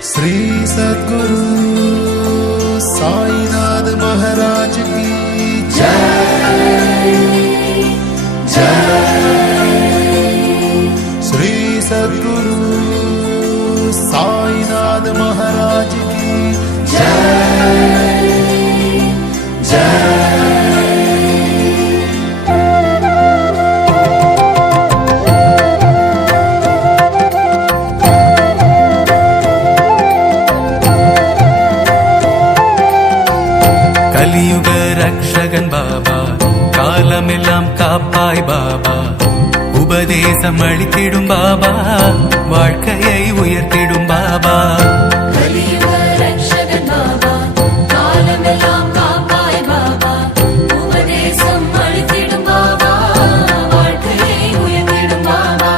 श्री सद्गुरु साईनाथ महाराज की जय जय। श्री सद्गुरु साईनाथ महाराज की जय जय। கலியுக ரக்ஷகன் பாபா, காலமெல்லாம் காப்பாய் பாபா, உபதேசம் அளித்திடும் பாபா, வாழ்க்கையை உயர்த்திடும் பாபா. கலியுக ரக்ஷகன் பாபா, காலமெல்லாம் காப்பாய் பாபா, உபதேசம் அளித்திடும் பாபா, வாழ்க்கையை உயர்த்திடும் பாபா.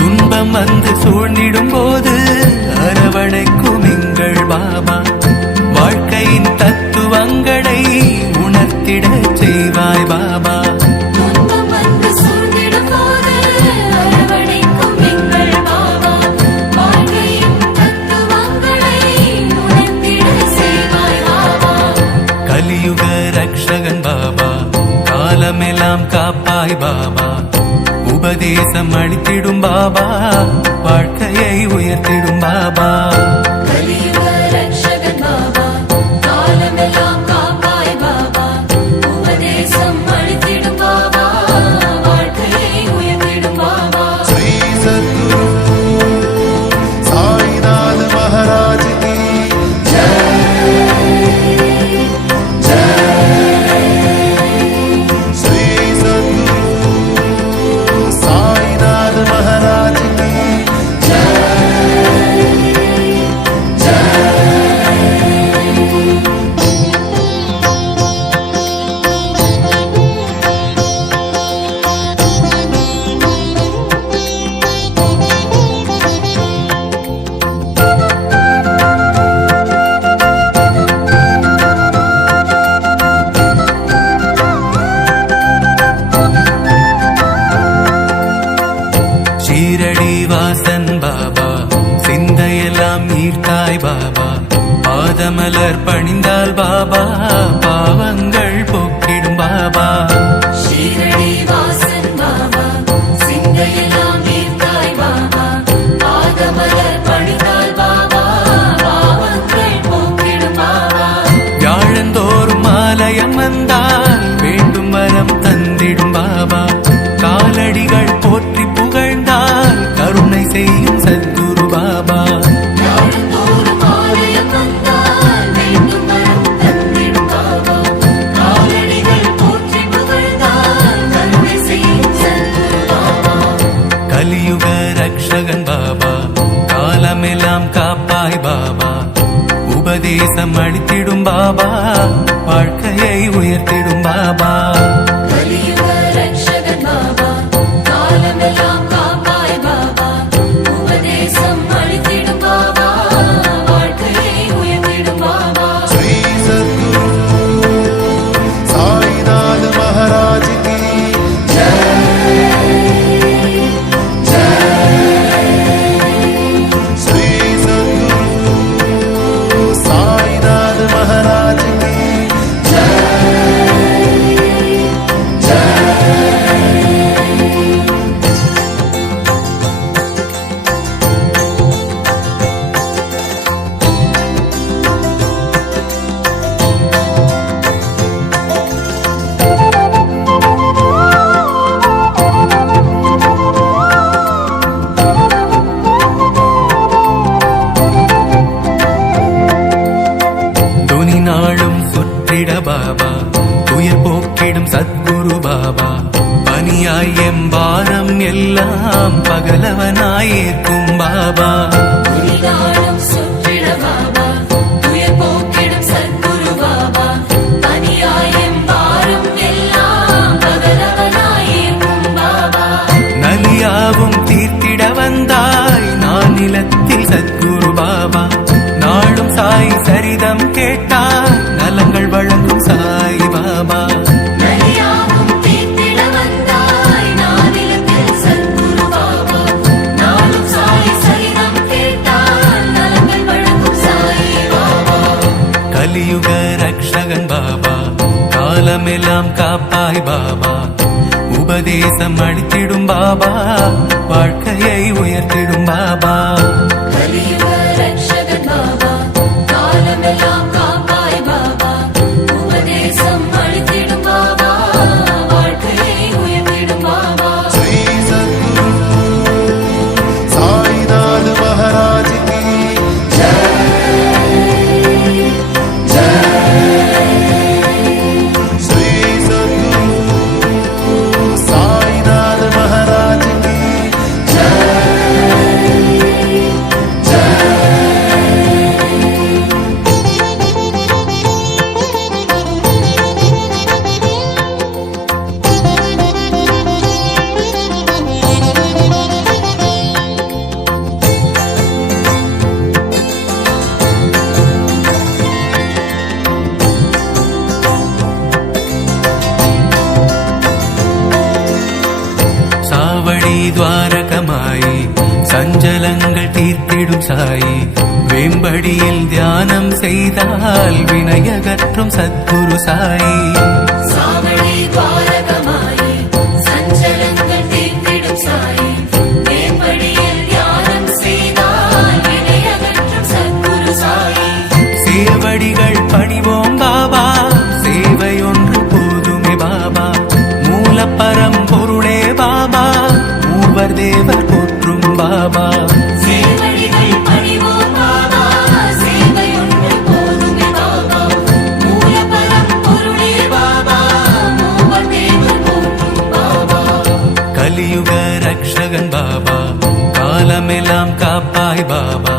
துன்பம் வந்து சூழ்ந்திடும் போது அரவணைக்கும் எங்கள் பாபா, வாழ்க்கையின் தத்துவங்களை உணர்த்திட செய்வாய் பாபா. துன்பம் வந்து சூழ்ந்திடும் போது அரவணைக்கும் எங்கள் பாபா, வாழ்க்கையின் தத்துவங்களை உணர்த்திட செய்வாய் பாபா. கலியுக ரக்ஷகன் பாபா, காலமெல்லாம் காப்பாய் பாபா, உபதேசம் அளித்திடும் பாபா, வாழ்க்கையை உயர்த்திடும் பாபா. கலியுக ரக்ஷகன் பாபா, காலமெல்லாம் காப்பாய் பாபா, உபதேசம் அளித்திடும் பாபா, வாழ்க்கையை உயர்த்திடும் பாபா. श्री सद्गुरु साईनाथ महाराज की जय जय। श्री सद्गुरु साईनाथ महाराज की जय जय। ஷீரடி வாசன் பாபா, சிந்தையெல்லாம் ஈர்த்தாய் பாபா, பாதமலர் பணிந்தால் பாபா, பாவங்கள் போக்கிடும் பாபா. ஷீரடி வாசன் பாபா, சிந்தையெல்லாம் ஈர்த்தாய் பாபா, பாதமலர் பணிந்தால் பாபா, பாவங்கள் போக்கிடும் பாபா. வியாழந்தோறும் ஆலயம் வந்தால் வேண்டும் வரம் தந்திடும் பாபா, காலடிகள் போற்றி புகழ்ந்தால் கருணை செய்யும் சத்குரு பாபா. நாள்தோறும் ஆலயம் வந்தால் வேண்டும் வரம் தந்திடும் பாபா, காலடிகள் போற்றி புகழ்ந்தால் கருணை செய்யும் சத்குரு பாபா. கலியுக ரக்ஷகன் பாபா, காலமெல்லாம் காப்பாய் பாபா, உபதேசம் அளித்திடும் பாபா, வாழ்க்கையை உயர்த்திடும் பாபா. கலியுக ரக்ஷகன் பாபா, காலமெல்லாம் காப்பாய் பாபா, உபதேசம் அளித்திடும் பாபா, வாழ்க்கையை உயர்த்திடும் பாபா. श्री सद्गुरु साईनाथ महाराज की जय जय। श्री सद्गुरु साईनाथ महाराज की जय जय। துனி நாளும் சுற்றிட பாபா, துயர் போக்கிடும் சத்குரு பாபா, பனியாய் எம்பாரம் எல்லாம் பகலவனாய் ஏற்கும் பாபா. துணிநாளும் சுற்றிட பாபா, துயர் போக்கிடும் சத்குரு பாபா, பனியாயம் பாரும் எல்லாம் பகலவனாயிருக்கும் பாபா. நலியாவும் தீர்த்திட வந்தாய் நான் நிலத்தில் சத்குரு பாபா, நாளும் சாய் சரிதம் கேட்டால் நலங்கள் வழங்கும் சாய் பாபா. நலியாவும் தீர்த்திட வந்தாய் நானிலத்தில் சத்குரு பாபா, நாளும் சாய் சரிதம் கேட்டால் நலங்கள் வழங்கும் உபதேசம் அளித்திடும் பாபா வாழ்க்கையை உயர்த்திடும் பாபா கலியுக ரட்சகன் பாபா காலமெல்லாம் காப்பாய் பாபா உபதேசம் அளித்திடும் பாபா வாழ்க்கையை உயர்த்திடும் பாபா श्री सद्गुरु साईनाथ महाराज की श्री सद्गुरु साईनाथ महाराज की சாவடி துவாரகமாயி சஞ்சலங்கள் தீர்த்திடும் சாயி வேம்படியில் தியானம் செய்தால் வினையகற்றும் சத்குரு சாயி சாவடி துவாரகமாயி சஞ்சலங்கள் தீர்த்திடும் சாயி வேம்படியில் தியானம் செய்தால் வினையகற்றும் சத்குரு சாயி சேவடிகள் பணிவோம் பாபா சேவை ஒன்று போதுமே பாபா மூலப்பரம் பொருளே பாபா மூவர் தேவர் போற்றும் பாபா சேவடிகள் பணிவோம் பாபா சேவை ஒன்று போதுமே பாபா மூலபரம் பொருளே பாபா மூவர் தேவர் போற்றும் பாபா கலியுக ரக்ஷகன் பாபா காலமெல்லாம் காப்பாய் பாபா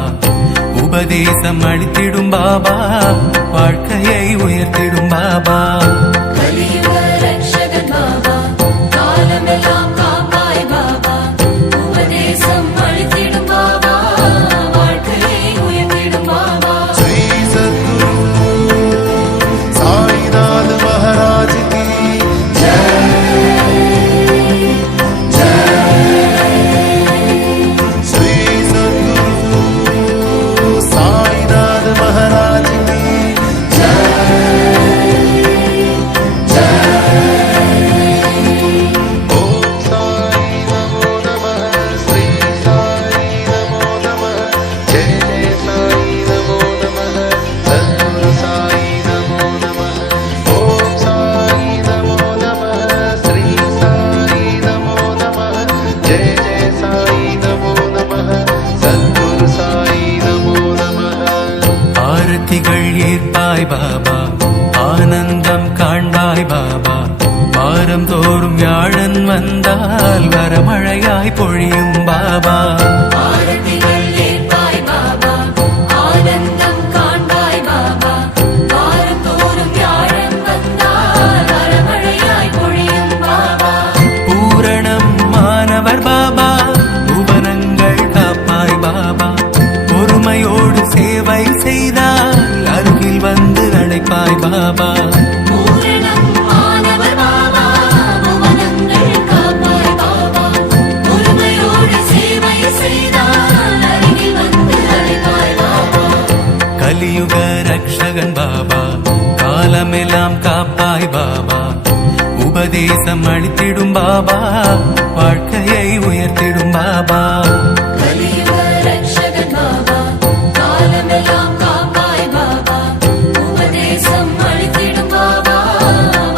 உபதேசம் அளித்திடும் பாபா வாழ்க்கையை உயர்த்திடும் பாபா கலியுக ரட்சகன் பாபா காலமெல்லாம் காப்பாய் பாபா உபதேசம் அளித்திடும் பாபா வாழ்க்கையை உயர்த்திடும் பாபா श्री सद्गुरु साईनाथ महाराज की श्री सद्गुरु साईनाथ महाराज की ओम साई नमो नमः श्री साई नमो नमः जय जय साई नमो नमः सद्गुरु साई नमो नमः ओम साई नमो नमः श्री साई नमो नमः जय जय साई नमो नमः सद्गुरु साई नमो नमः ஆரத்திகள் ஏற்பாய் பாபா ஆனந்தம் காண்பாய் பாபா வாரம் தோறும் வியாழன் வந்தால் வரமழையாய் பொழியும் பாபா ஆரத்திகள் ஏற்பாய் பாபா ஆனந்தம் காண்பாய் பாபா வாரந்தோறும் வியாழன் வந்தால் வரமழையாய் பொழியும் பாபா பூரணம் மாணவர் பாபா புவனங்கள் காப்பாய் பாபா பொறுமையோடு சேவை செய்தால் அருகில் வந்து அழைப்பாய் பாபா பூரணம் மாணவர் பாபா புவனங்கள் காப்பாய் பாபா பொறுமையோடு சேவை செய்தால் அருகில் வந்து அழைப்பாய் பாபா கலியுக ரக்ஷகன் பாபா காலமெல்லாம் காப்பாய் பாபா உபதேசம் அளித்திடும் பாபா வாழ்க்கையை உயர்த்திடும் பாபா கலியுக ரட்சகன் பாபா காலமெல்லாம் காப்பாய் பாபா உபதேசம் அளித்திடும் பாபா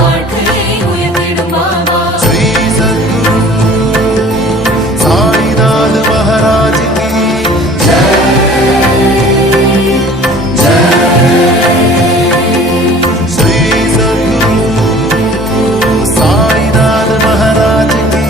வாழ்க்கையை உயர்த்திடும் பாபா श्री सद्गुरु साईनाथ महाराज की श्री सद्गुरु साईनाथ महाराज की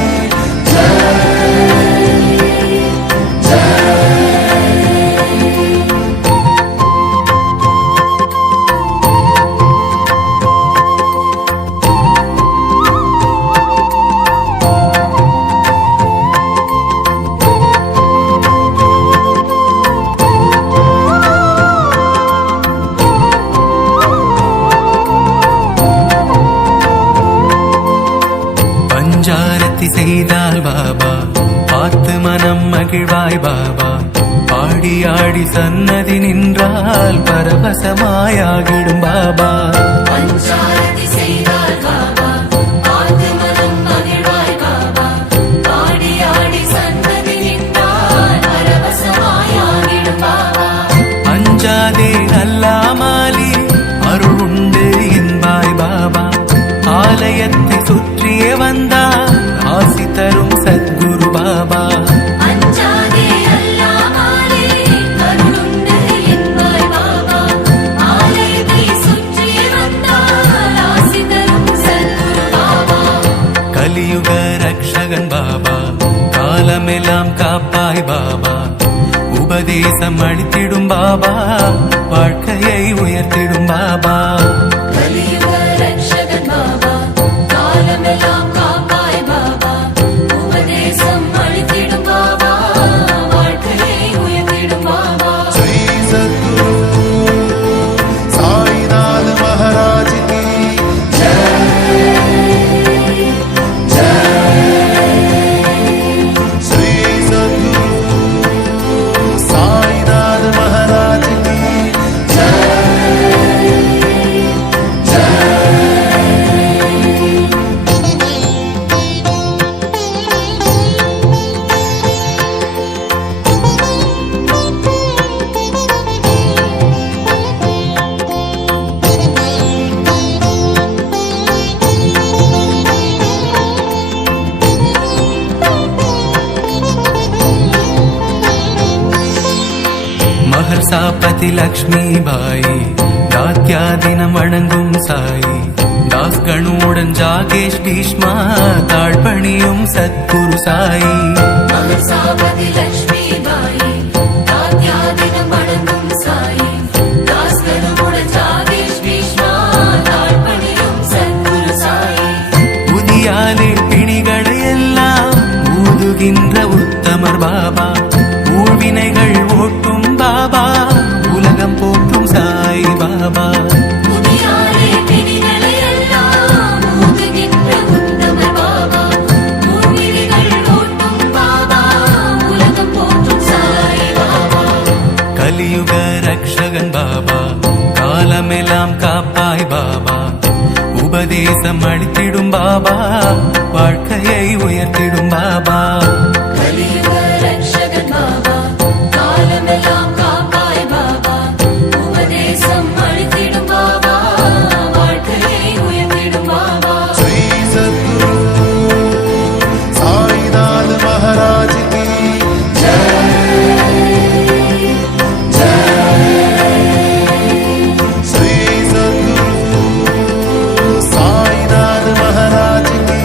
பஞ்சாரத்தி செய்தால் பாபா பார்த்து மனம் மகிழ்வாய் பாபா பாடி ஆடி சன்னதி நின்றால் பரவசமாயாகிடும் பாபா பஞ்சாரதி செய்தால் பாபா பார்த்து மனம் மகிழ்வாய் பாபா உபதேசம் அளித்திடும் பாபா வாழ்க்கையை உயர்த்திடும் பாபா கலியுக ரட்சகன் பாபா காலமெல்லாம் காப்பாய் பாபா உபதேசம் அளித்திடும் பாபா வாழ்க்கையை உயர்த்திடும் பாபா श्री सद्गुरु साईनाथ महाराज की श्री सद्गुरु साईनाथ महाराज की மகர்சாபதி லக்ஷ்மி பாய் தாத்யாதினம் வணங்கும் சாயி தாஸ் கணுடன் ஜாகேஷ் பீஷ்மா தாழ்பணியும் சத்குரு சாயி மகசாபதி லட்சுமி பாயி தாத்யாதினம் வணங்கும் சாயி தாஸ்கருமுடன் ஜாகேஷ் பீஷ்மா தாழ்பணியும் சத்குரு சாயி புதியாலே பிணிகளை எல்லாம் ஊதுகின்ற உத்தமர் பாபா ஊழ்வினைகள் ஓட்டும் பாபா உலகம் போற்றும் சாய் பாபா புதியாரே பிணிகளை எல்லாம் ஊதுகின்ற உத்தமர் பாபா ஊர்வினைகள் ஓட்டும் பாபா உலகம் போற்றும் சாய் பாபா கலியுக ரக்ஷகன் பாபா காலமெல்லாம் காப்பாய் பாபா உபதேசம் அளித்திடும் பாபா வாழ்க்கையை உயர்த்திடும் பாபா கலியுக ரட்சகன் பாபா காலமெல்லாம் காப்பாய் பாபா உபதேசம் அளித்திடும் பாபா வாழ்க்கையை உயர்த்திடும் பாபா श्री सद्गुरु साईनाथ महाराज की श्री सद्गुरु साईनाथ महाराज की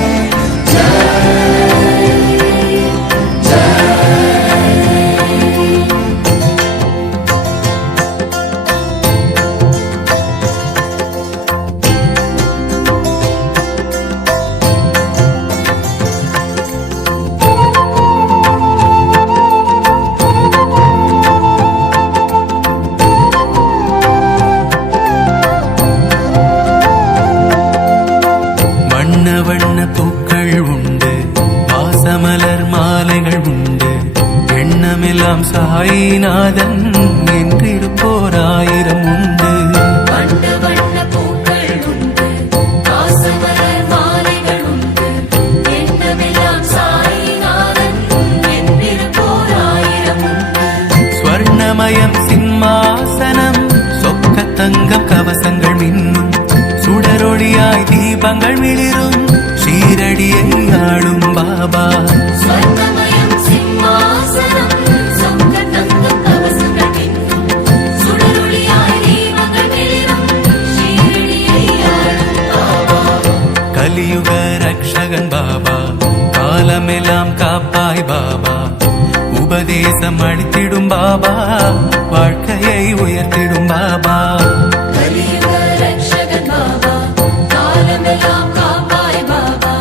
வண்ண வண்ண பூக்கள் உண்டு வாசமலர் மாலைகள் உண்டு எண்ணமெல்லாம் சாயிநாதன் என்றிருப்போர் ஆயிரம் உண்டு வண்ண வண்ண பூக்கள் உண்டு வாசமலர் மாலைகள் உண்டு எண்ணமெல்லாம் சாயிநாதன் என்றிருப்போர் ஆயிரம் உண்டு ஸ்வர்ணமயம் சிம்மாசனம் சொக்க தங்கம் கவசங்கள் மின்னும் சுடரொளியாய் தீபங்கள் மிளிரும் ஷீரடியை ஆளும் பாபா ஸ்வர்ணமயம் சிம்மாசனம் சொக்க தங்கம் கவசங்கள் மின்னும் சுடரொளியாய் தீபங்கள் மிளிரும் ஷீரடியை ஆளும் பாபா கலியுக ரக்ஷகன் பாபா காலமெல்லாம் காப்பாய் பாபா உபதேசம் அளித்திடும் பாபா வாழ்க்கையை உயர்த்திடும் பாபா கலியுக ரட்சகன் பாபா காலமெல்லாம் காப்பாய் பாபா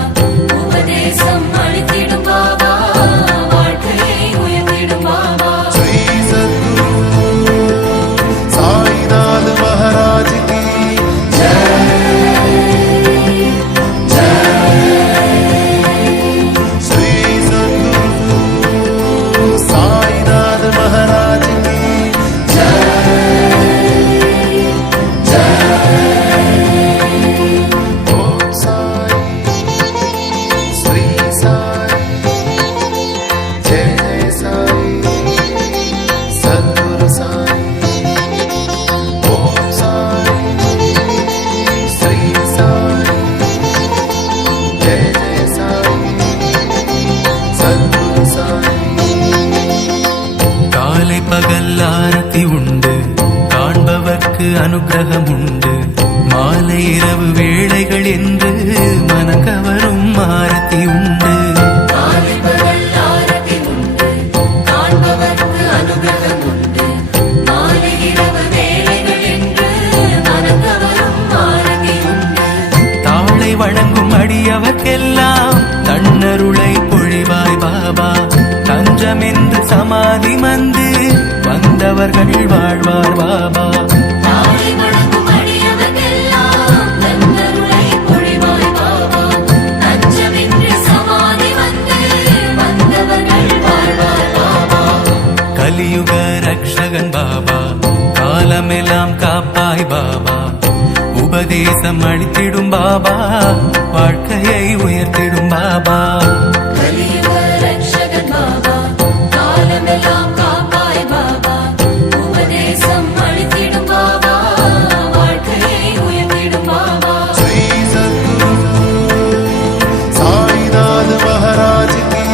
உபதேசம் அளித்திடும் பாபா வாழ்க்கையை உயர்த்திடும் பாபா श्री सद्गुरु साईनाथ महाराज की श्री सद्गुरु साईनाथ महाराज की ओम साई श्री साई जय जय साई सद्गुरु साई ओम साई श्री साई जय जय साई सद्गुरु साई காலை பகல் ஆரத்தி உண்டு காண்பவர்க்கு அனுக்கிரகம் உண்டு மாலை இரவு வேளைகள் என்று மனக்கவரும் ஆரத்தி உண்டு காலை பகல் ஆரத்தி உண்டு காண்பவர்க்கு அனுகிரகம் உண்டு வந்தவர்கள் வாழ்வார் பாபா. நாளை வணங்கும் அடியவர்க்கெல்லாம் தன்னருளை பொழிவாய் பாபா. தஞ்சமின்றி சமாதி வந்து வந்தவர்கள் வாழ்வார் பாபா. கலியுக ரக்ஷகன் பாபா, காலமெல்லாம் காப்பாய் பாபா. உபதேசம் அளித்திடும் பாபா, வாழ்க்கையை உயர்த்திடும் பாபா. கலியுக ரக்ஷகன் பாபா, காலமெல்லாம் காப்பாய் பாபா. உபதேசம் அளித்திடும் பாபா, வாழ்க்கையை உயர்த்திடும் பாபா. श्री सद्गुरु साईनाथ महाराज की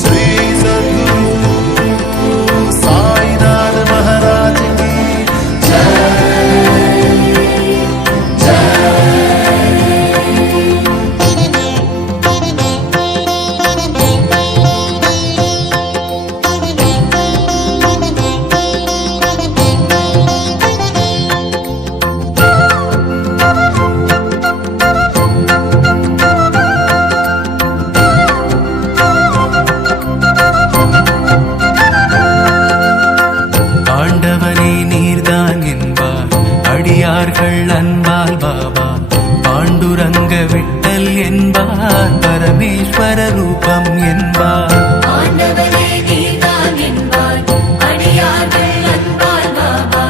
श्री सद्गुरु साईनाथ महाराज की ஆண்டவனே நீர்தான் என்பார் அடியார்கள் அன்பால் பாபா. பாண்டுரங்க விட்டல் என்பார், பரமேஸ்வர ரூபம் என்பார். ஆண்டவனே நீதான் என்பார், அடியார்கள் அன்பால் பாபா.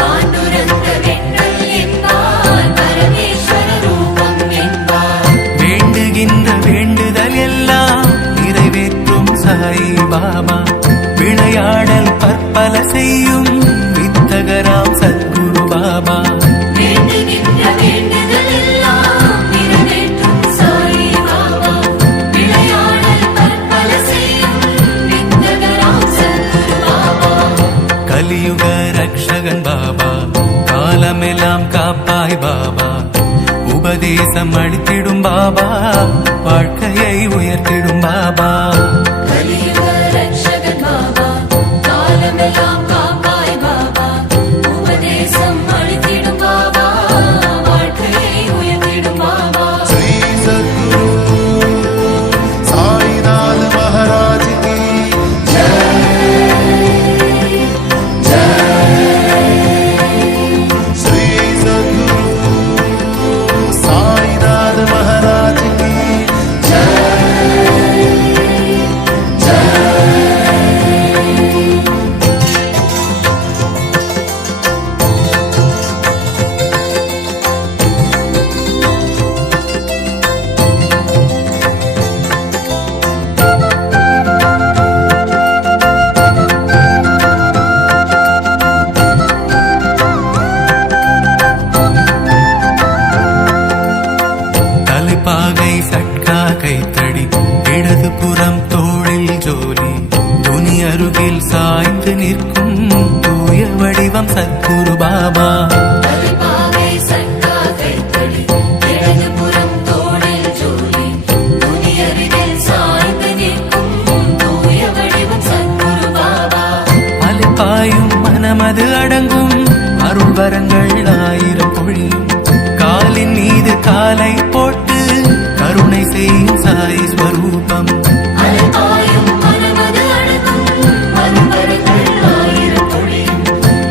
பாண்டுரங்க விட்டல் என்பார், பரமேஸ்வர ரூபம் என்பார். வேண்டுகின்ற வேண்டுதல் எல்லாம் நிறைவேற்றும் சாய் பாபா. விளையாடல் பற்பல செய்யும் வித்தகராம் சத்குரு பாபா. வேண்டுகின்ற வேண்டுதல் எல்லாம் நிறைவேற்றும் சாயி பாபா. விளையாடல் பற்பல செய்யும் வித்தகராம் சத்குரு பாபா. கலியுக ரக்ஷகன் பாபா, காலமெல்லாம் காப்பாய் பாபா. உபதேசம் அளித்திடும் பாபா, வாழ்க்கையை உயர்த்திடும் பாபா. கலியுக ரக்ஷகன் பாபா, காலமெல்லாம் காப்பாய் பாபா. உபதேசம் அளித்திடும் பாபா, வாழ்க்கையை உயர்த்திடும் பாபா. श्री सद्गुरु साईनाथ महाराज की श्री सद्गुरु साईनाथ महाराज की தலைப்பாகை சட்கா கைத்தடி, இடது புறம் தோளில் ஜோலி. துனி அருகில் சாய்ந்து நிற்கும் தூய வடிவம் சத்குரு பாபா. தலைப்பாகை சட்டா கைத்தடி, இடது புறம் தோளில் ஜோலி. துணி அருகில் சாய்ந்து நிற்கும் தூய வடிவம் சத்குரு பாபா. அலைப்பாயும் மனமது அடங்கும், அருள் வரங்கள் ஆயிரம் பொழியும். காலின் மீது காலை போட்டு கருணை செய்யும் சாய் ஸ்வரூபம். அலைபாயும் மனமது அடங்கும், மறுவரங்கள் ஆயிரம் பொழியும்.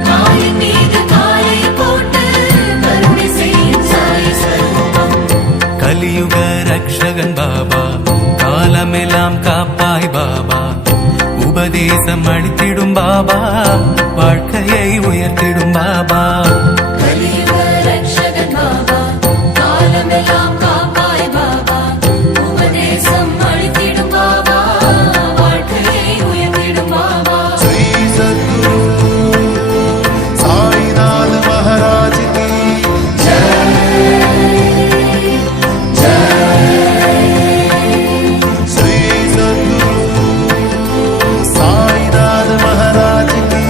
காலின் மீது காலை போட்டு கருணை செய்யும் சாய் ஸ்வரூபம். கலியுக ரக்ஷகன் பாபா, காலமெல்லாம் காப்பாய் பாபா. உபதேசம் அளித்திடும் பாபா, வாழ்க்கையை உயர்த்திடும் பாபா. கலியுக ரக்ஷகன் பாபா, காலமெல்லாம் காப்பாய் பாபா. உபதேசம் அளித்திடும் பாபா, வாழ்க்கையை உயர்த்திடும் பாபா. श्री सद्गुरु साईनाथ महाराज की श्री सद्गुरु साईनाथ महाराज की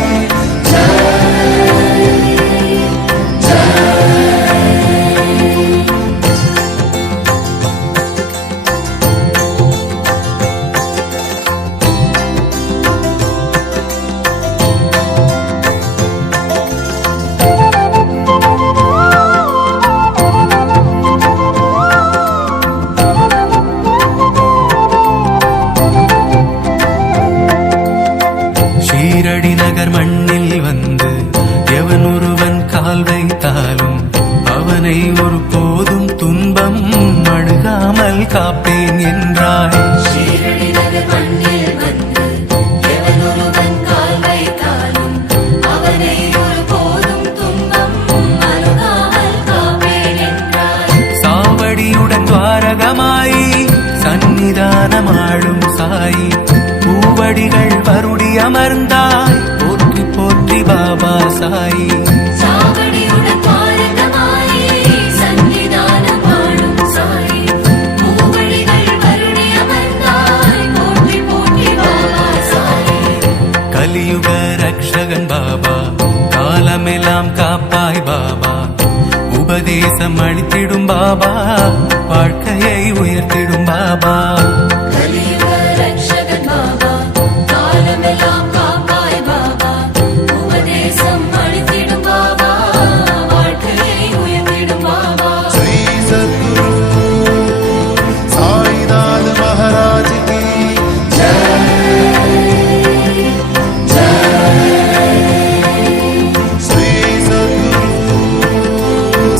நகர் மண்ணில் வந்து எவன் ஒருவன் கால் வைத்தாலும் அவனை ஒரு போதும் துன்பம் அணுகாமல் காப்பேன் என்றாய். ஷீரடி நகர் மண்ணில் வந்து எவன் ஒருவன் கால் வைத்தாலும் அவனை ஒரு போதும் துன்பம் அணுகாமல் காப்பேன் என்றாய். சாவடியுடன் துவாரகமாயி சந்நிதானமாடும் சாயி பூவடிகள் வருடி அமர்ந்தாய் போற்றி போற்றி பாபா சாயி. சாவடியுடன் துவாரகமாயி சந்நிதானமாடும் சாயி பூவடிகள் வருடி அமர்ந்தாய் போற்றி போற்றி பாபா சாயி. கலியுக ரக்ஷகன் பாபா காலமெல்லாம் காப்பாய் பாபா உபதேசம் அளித்திடும் பாபா வாழ்க்கையை உயர்த்திடும் பாபா. கலியுக ரக்ஷகன் பாபா காலமெல்லாம் காப்பாய் பாபா உபதேசம் அளித்திடும் பாபா வாழ்க்கையை உயர்த்திடும் பாபா. श्री सद्गुरु साईनाथ महाराज की श्री सद्गुरु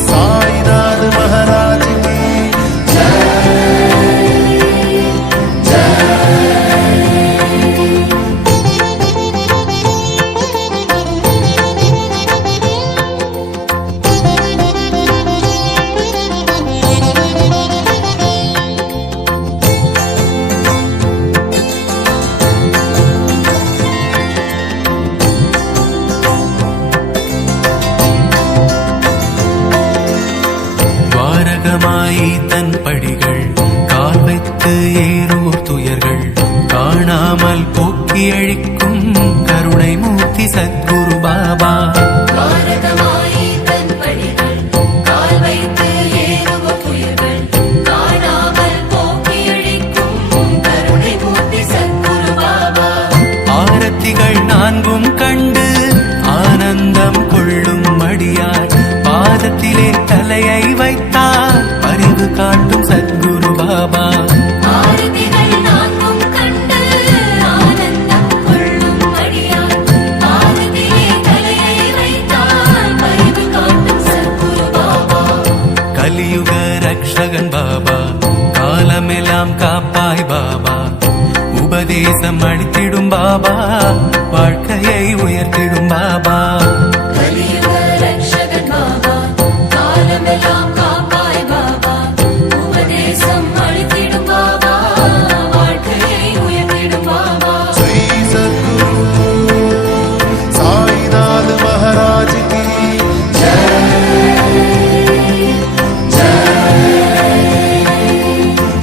साईनाथ महाराज की துவாரகமாயி தன் படிகள் கால் வைத்து ஏறுவோர் துயர்கள் காணாமல் போக்கி அழிக்கும் கருணை மூர்த்தி சத்குரு பாபா. பாரதமாயி தன் படிகள் கால் வைத்து ஏறுவோர் துயர்கள் காணாமல் போக்கி அழிக்கும் கருணை மூர்த்தி சத்குரு பாபா. ஆரத்திகள் நான்கும் கண்டு ஆனந்தம் கொள்ளும் அடியார் பாதத்திலே தலையை வைத்தார் பரிவு காட்டும் சத்குரு பாபா. ஆரத்திகள் நான்கும் கண்டு ஆனந்தம் கொள்ளும் அடியார் பாதத்திலே தலையை வைத்தார் பரிவு காட்டும் சத்குரு பாபா. கலியுக ரக்ஷகன் பாபா காலமெல்லாம் காப்பாய் பாபா உபதேசம் அளித்திடும் பாபா வாழ்க்கையை உயர்த்திடும் பாபா. கலியுக ரக்ஷகன் பாபா காலமெல்லாம் காப்பாய் பாபா உபதேசம் அளித்திடும் பாபா வாழ்க்கையை உயர்த்திடும் பாபா. श्री सद्गुरु साईनाथ महाराज की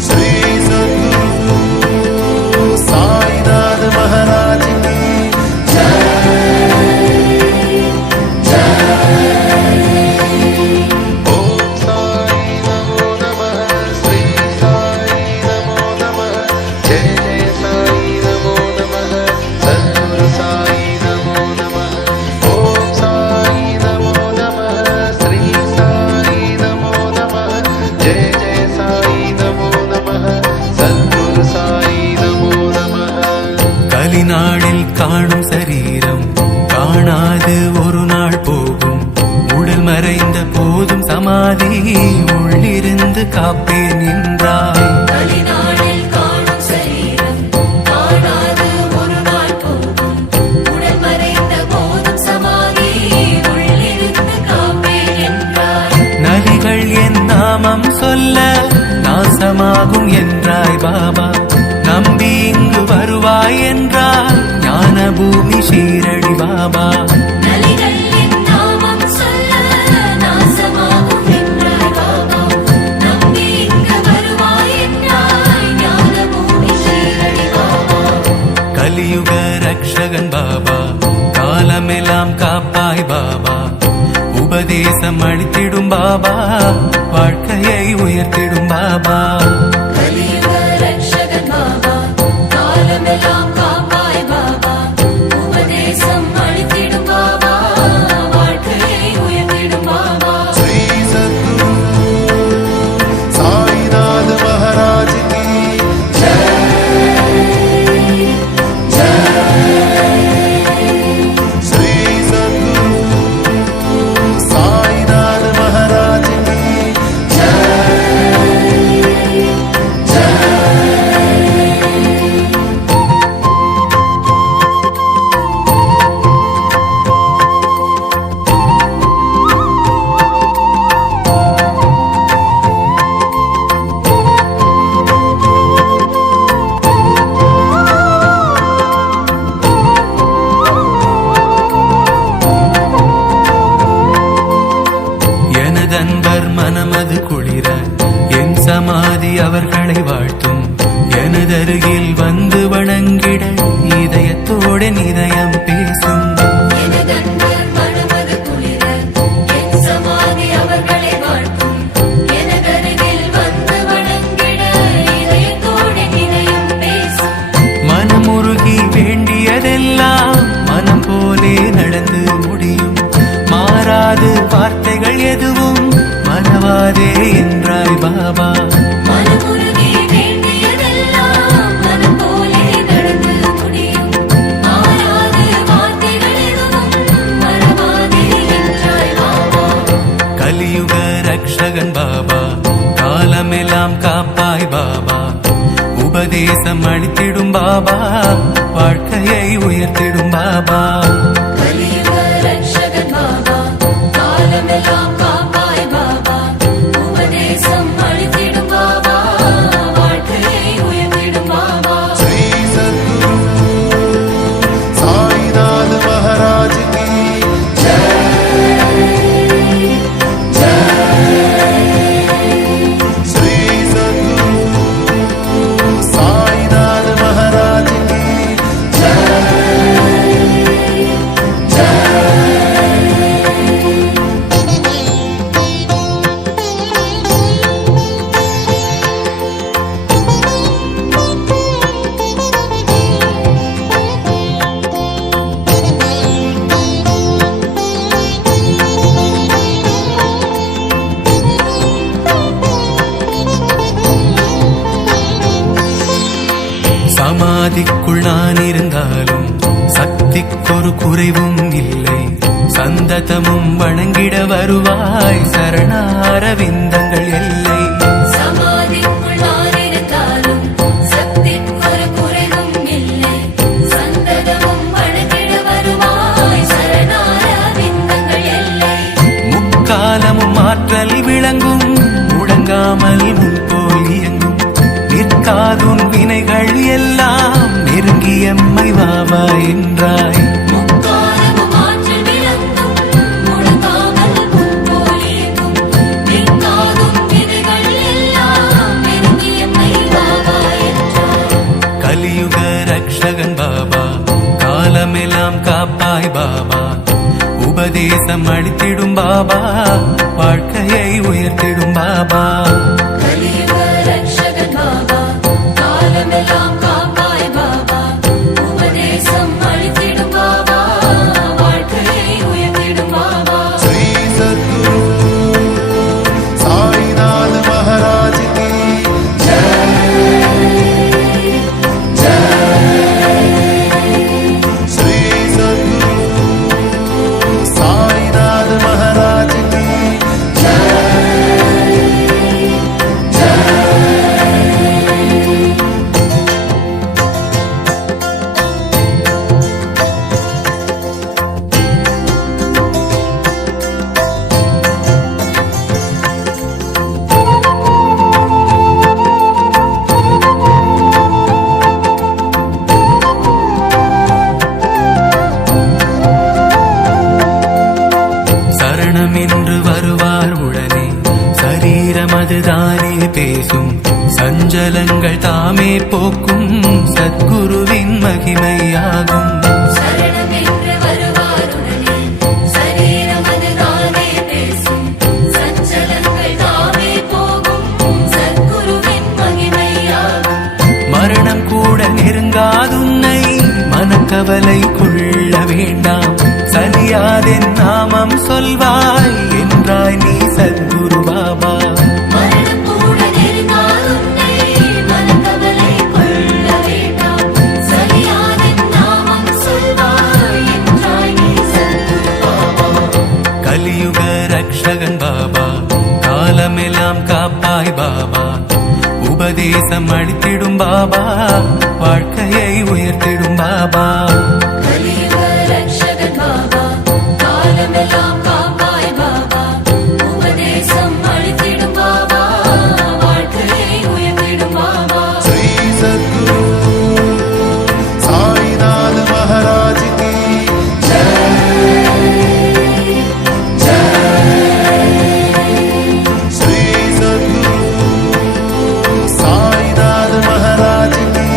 श्री सद्गुरु साईनाथ महाराज की ओम साई नमो नमः श्री साई नमो नमः जय जय साई नमो नमः सद्गुरु साई नमो नमः ओम साई नमो नमः श्री साई नमो नमः जय जय साई नमो नमः सद्गुरु साई नमो नमः கலிநாளில் காணும் சரீரம் காணாது ஒரு நாள் போகும் உடல் மறைந்த போதும் சமாதி உள்ளிருந்து காப்பேன் என்றாய். கலிநாளில் காணும் சரீரம் காணாது ஒரு நாள் போகும் உடல் மறைந்த போதும் சமாதி உள்ளிருந்து காப்பேன் என்றாய். நதிகள் என் நாமம் சொல்ல நாசமாகும் என்றாய் பாபா. நம்பி இங்கு வருவாய் என்றார் ஞான பூமி ஷீரடி பாபா. நலிகள் என் நாமம் சொல்ல நாசமாகும் என்றாய் பாபா. நம்பி இங்கு வருவாய் என்றாய் ஞான பூமி ஷீரடி பாபா. கலியுக ரக்ஷகன் பாபா காலமெல்லாம் காப்பாய் பாபா உபதேசம் அளித்திடும் பாபா வாழ்க்கையை உயர்த்திடும் பாபா. கலியுக ரக்ஷகன் பாபா காலமெல்லாம் காப்பாய் பாபா உபதேசம் அளித்திடும் பாபா வாழ்க்கையை உயர்த்திடும் பாபா. श्री सद्गुरु साईनाथ महाराज की அருகில் வந்து வணங்கிட இதயத்தோட இதயம் பேசும். எனதன்பு மனமது குளிர என் சமாதி அவர்களை வாழ்த்தும். எனதருகில் வந்து வணங்கிட இதயத்தோடு இதயம் பேசும். மனமுருகி வேண்டியதெல்லாம் மனம் போலே நடந்து முடியும். மாறாது வார்த்தைகள் எதுவும் மறவாதே என்றாய் பாபா. மனமுருகி வேண்டியதெல்லாம் மனம் போலே நடந்து முடியும். மாறாது வார்த்தைகள் எதுவும் மறவாதே என்றாய் பாபா. கலியுக ரக்ஷகன் பாபா, காலமெல்லாம் காப்பாய் பாபா. உபதேசம் அளித்திடும் பாபா, வாழ்க்கையை உயர்த்திடும் பாபா. கலியுக ரக்ஷகன் பாபா, காலமெல்லாம் காப்பாய் பாபா. உபதேசம் அளித்திடும் பாபா, வாழ்க்கையை உயர்த்திடும் பாபா. श्री सद्गुरु साईनाथ महाराज की श्री सद्गुरु साईनाथ महाराज की சமாதிக்குள் நான் இருந்தாலும் சக்திக்கொரு குறைவும் இல்லை. சந்ததமும் வணங்கிட வருவாய் சரணார விந்தங்கள் எல்லை. சமாதிக்குள் நான் இருந்தாலும் சக்திக்கொரு குறைவும் இல்லை. சந்ததமும் வணங்கிட வருவாய் சரணார விந்தங்கள் எல்லை. முக்காலமும் ஆற்றல் விளங்கும், முடங்காமல் முன்போல் இயங்கும். நிற்காதுன் வினைகள் எல்லாம் நெருங்கி எம்மை வாவா என்றாய். முக்காலமும் ஆற்றல் விளங்கும், முடங்காமல் முன்போல் இயங்கும். நிற்காதும் விதைகள் எல்லாம் நெருங்கி எம்மை வாவா என்றாய். கலியுக ரக்ஷகன் பாபா, காலமெல்லாம் காப்பாய் பாபா. உபதேசம் அளித்திடும் பாபா, வாழ்க்கையை உயர்த்திடும் பாபா. கலியுக ரக்ஷகன் பாபா, காலமெல்லாம் காப்பாய் பாபா. உபதேசம் அளித்திடும் பாபா, வாழ்க்கையை உயர்த்திடும் பாபா. श्री सद्गुरु साईनाथ महाराज की श्री सद्गुरु साईनाथ महाराज की சரணம் என்று வருவார் உடனே சரீரம் அதுதானே பேசும். சஞ்சலங்கள் தாமே போக்கும் சத்குருவின் மகிமையாகும். சரணம் என்று வருவாருடனே சரீரம் அதுதானே பேசும். சஞ்சலங்கள் தாமே போகும் சத்குருவின் மகிமையாகும். மரணம் கூட நெருங்காதுன்னை, மனக்கவலை கொள்ள வேண்டாம். சலியாதென் நாமம் சொல்வாய் என்றாய் நீ சத்குரு பாபா. மரணம் கூட நெருங்காதுன்னை, மனக்கவலை கொள்ள வேண்டாம். சலியாதென் நாமம் சொல்வாய் என்றாய் நீ சத்குரு பாபா. கலியுக ரக்ஷகன் பாபா, காலமெல்லாம் காப்பாய் பாபா. உபதேசம் அளித்திடும் பாபா, வாழ்க்கையை உயர்த்திடும் பாபா. கலியுக ரக்ஷகன் பாபா, காலமெல்லாம் காப்பாய் பாபா. உபதேசம் அளித்திடும் பாபா, வாழ்க்கையை உயர்த்திடும் பாபா. श्री सद्गुरु साईनाथ महाराज की श्री सद्गुरु साईनाथ महाराज की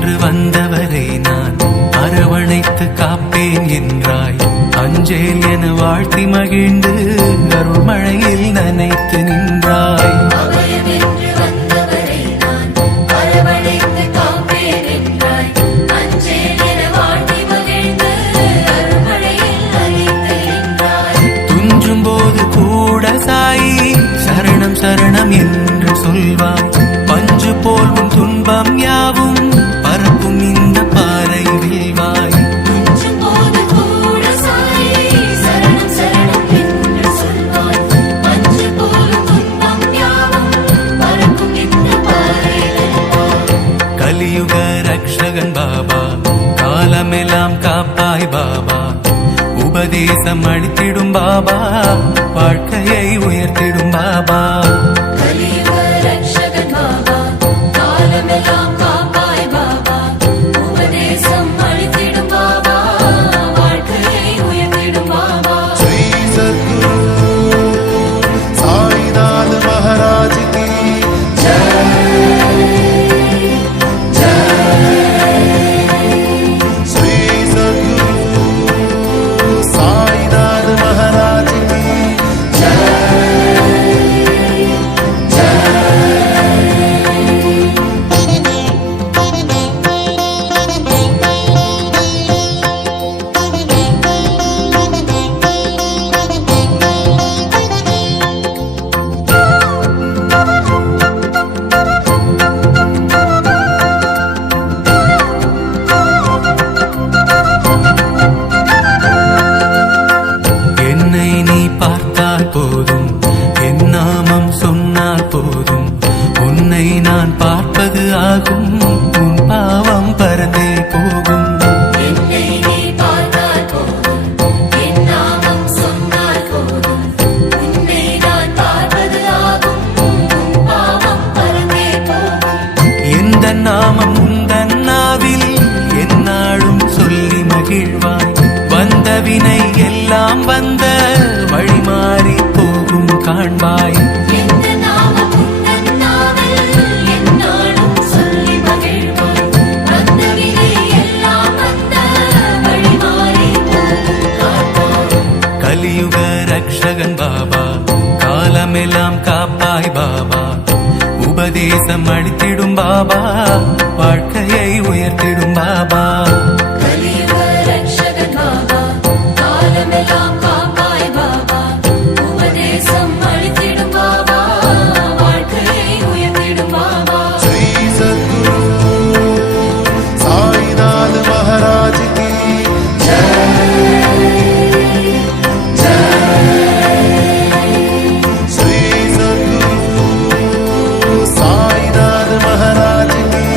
என்று வந்தவரை நான் அரவணைத்து காப்பேன் என்றாய். அஞ்சேல் என வாழ்த்தி மகிழ்ந்து அருள்மழையில் நனைத்து நின்றாய். அபயமென்று வந்தவரை நான் அரவணைத்து காப்பேன் என்றாய். அஞ்சேல் என வாழ்த்தி மகிழ்ந்து அருள்மழையில் நனைத்து நின்றாய். துஞ்சும் போது கூட சாயி சரணம் சரணம் என்று சொல்வாய். பஞ்சு போல் உன் துன்பம் யாவும் பரப்பும் இந்த பாறை வெல்வாய். துஞ்சும் போது கூட சாயி சரணம் சரணம் என்று சொல்வாய். பஞ்சு போல் துன்பம் யாவும் பரப்பும் இந்த பாறை வெல்வாய். கலியுக ரக்ஷகன் பாபா, காலமெல்லாம் காப்பாய் பாபா. உபதேசம் அளித்திடும் பாபா, வாழ்க்கையை உயர்த்திடும் பாபா. கலியுக ரக்ஷகன் பாபா, காலமெல்லாம் காப்பாய் பாபா. உபதேசம் அளித்திடும் பாபா, வாழ்க்கையை உயர்த்திடும் பாபா. श्री सद्गुरु साईनाथ महाराज की श्री सद्गुरु साईनाथ महाराज की என்னை நீ பார்த்தால் போதும், என் நாமம் சொன்னால் போதும். உன்னை நான் பார்ப்பது ஆகும், உன் பாவம் பறந்தே போகும். என்னை நீ பார்த்தால் போதும், என் நாமம் சொன்னால் போதும். உன்னை நான் பார்ப்பது ஆகும், உன் பாவம் பறந்தே போகும். எந்த நாமம் உந்தன் நாவில் எந்நாளும் சொல்லி மகிழ்வாய். வந்த வினை எல்லாம் வந்த வழி மாறி போகும் காண்பாய். எந்த நாமம் உந்தன் நாவில் எந்நாளும் சொல்லி மகிழ்வாய். வந்த வினை எல்லாம் வந்த வழி மாறி போகும் காண்பாய். கலியுக ரக்ஷகன் பாபா, காலமெல்லாம் காப்பாய் பாபா. உபதேசம் அளித்திடும் பாபா, வாழ்க்கையை உயர்த்திடும் பாபா. கலியுக ரக்ஷகன் பாபா, காலமெல்லாம் காப்பாய் பாபா. உபதேசம் அளித்திடும் பாபா, வாழ்க்கையை உயர்த்திடும் பாபா. श्री सद्गुरु साईनाथ महाराज की श्री सद्गुरु साईनाथ महाराज की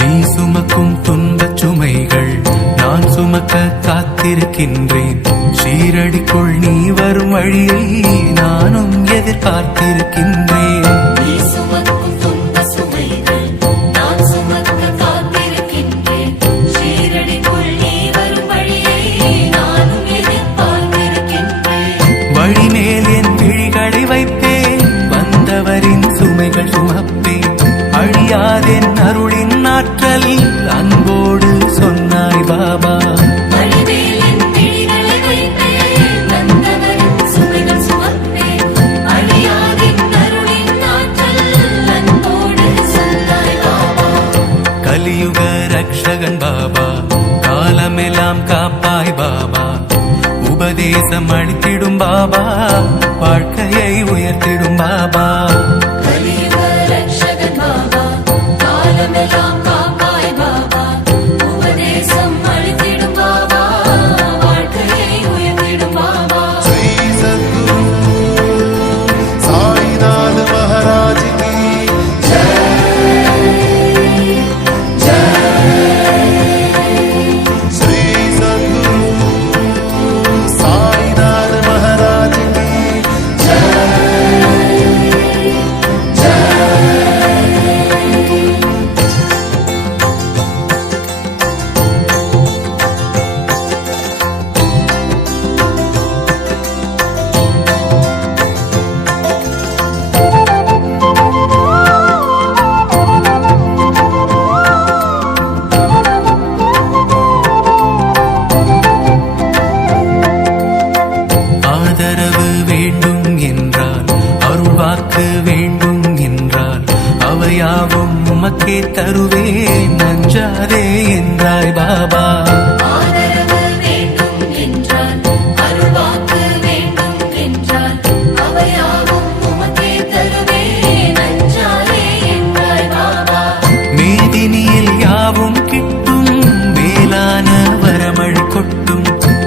நீ சுமக்கும் துன்பச் சுமைகள் நான் சுமக்க காத்திருக்கின்றேன். ஷீரடிக்குள் நீ வரும் வழியை நானும் எதிர்பார்த்திருக்கின்றேன். நீ சுமக்கும் துன்ப சுமைகள் நான் சுமக்க காத்திருக்கின்றேன். ஷீரடிக்குள் நீ வரும் வழியை நானும் எதிர்பார்த்திருக்கின்றேன். வழிமேல் என் விழிகளை வைப்பேன், வந்தவரின் சுமைகள் சுமப்பேன். அழியாதென் அருளின் ஆற்றல் அன்போடு சொன்னாய் பாபா. வழிமேல் என் விழிகளை வைப்பேன், வந்தவரின் சுமைகள் சுமப்பேன். அழியாதின் அருளின் ஆற்றல் அன்போடு சொன்னாய் பாபா. கலியுக ரக்ஷகன் பாபா, காலமெல்லாம் காப்பாய் பாபா. உபதேசம் அளித்திடும் பாபா, வாழ்க்கையை உயர்த்திடும் பாபா. கலியுக ரக்ஷகன் பாபா, காலமெல்லாம் காப்பாய் பாபா. உபதேசம் அளித்திடும் பாபா, வாழ்க்கையை உயர்த்திடும் பாபா. श्री सद्गुरु साईनाथ महाराज की அருள்வாக்கு வேண்டும் என்றால் அவையாவும் உமக்கே தருவேன் நஞ்சாதே என்றாய் பாபா. ஆதரவு வேண்டும் என்றால் அருள்வாக்கு வேண்டும் என்றால் அவையாவும் உமக்கே தருவேன் அஞ்சாதே என்றாய் பாபா. மேதினியில் யாவும் கிட்டும் மேலான வரமழை கொட்டும்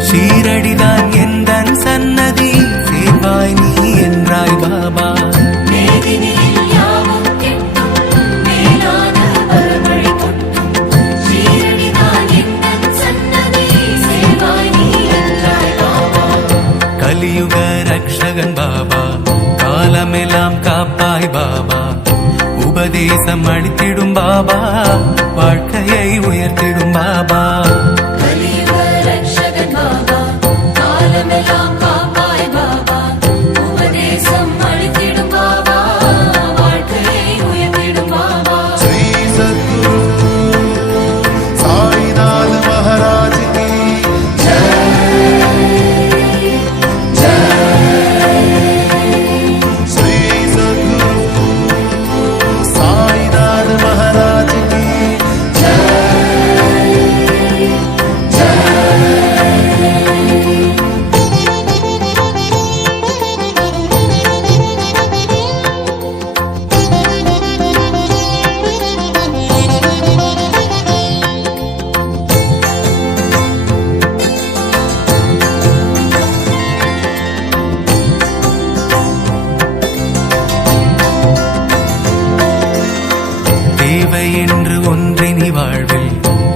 சீரடிதான் எந்தன் சன்னதி சேர்வாய் நீ என்றாய் பாபா. மேதினியில் யாவும் கிட்டும் மேலான வரமழை கொட்டும் சீரடிதான் எந்தன் சன்னதி சேர்வாய் நீ என்றாய் பாபா. கலியுக ரக்ஷகன் பாபா காலமெல்லாம் காப்பாய் பாபா. உபதேசம் அளித்திடும் பாபா வாழ்க்கையை உயர்த்திடும் பாபா. கலியுக ரக்ஷகன் பாபா காலமெல்லாம் காப்பாய் பாபா. உபதேசம் அளித்திடும் பாபா வாழ்க்கையை உயர்த்திடும் பாபா. श्री सद्गुरु साईनाथ महाराज की श्री सद्गुरु साईनाथ महाराज की தேவை என்று ஒன்றினி வாழ்வில்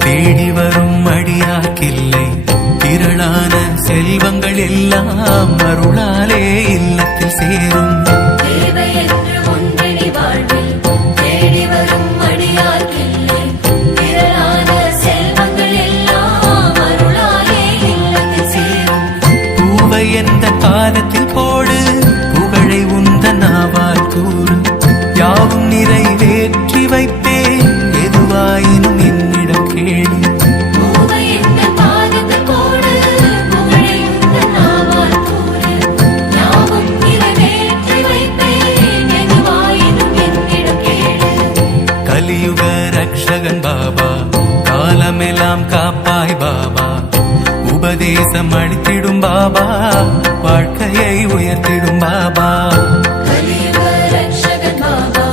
தேடி வரும் அடியாக்கில்லை. திரளான செல்வங்கள் எல்லாம் அருளாலே இல்லத்தில் சேரும். தேவை என்று ஒன்றினி வாழ்வில் தேடி வரும் அடியார்க்கில்லை. திரளான செல்வங்கள் எல்லாம் அருளாலே இல்லத்தில் சேரும். பூவை எந்த காலத்தில் போடு புகழை உந்த நாவால் கூறு. யாவும் நிறைவேற்றி வைப்பேன் எதுவாயினும் என்னிடம் கேளு. பூவை எந்த பாதத்தில் போடு புகழை உந்தன் நாவால் கூறு. யாவும் நிறைவேற்றி வைப்பேன் எதுவாயினும் என்னிடம் கேளு. கலியுக ரக்ஷகன் பாபா காலமெல்லாம் காப்பாய் பாபா. உபதேசம் அளித்திடும் பாபா வாழ்க்கையை உயர்த்திடும் பாபா. கலியுக ரக்ஷகன் பாபா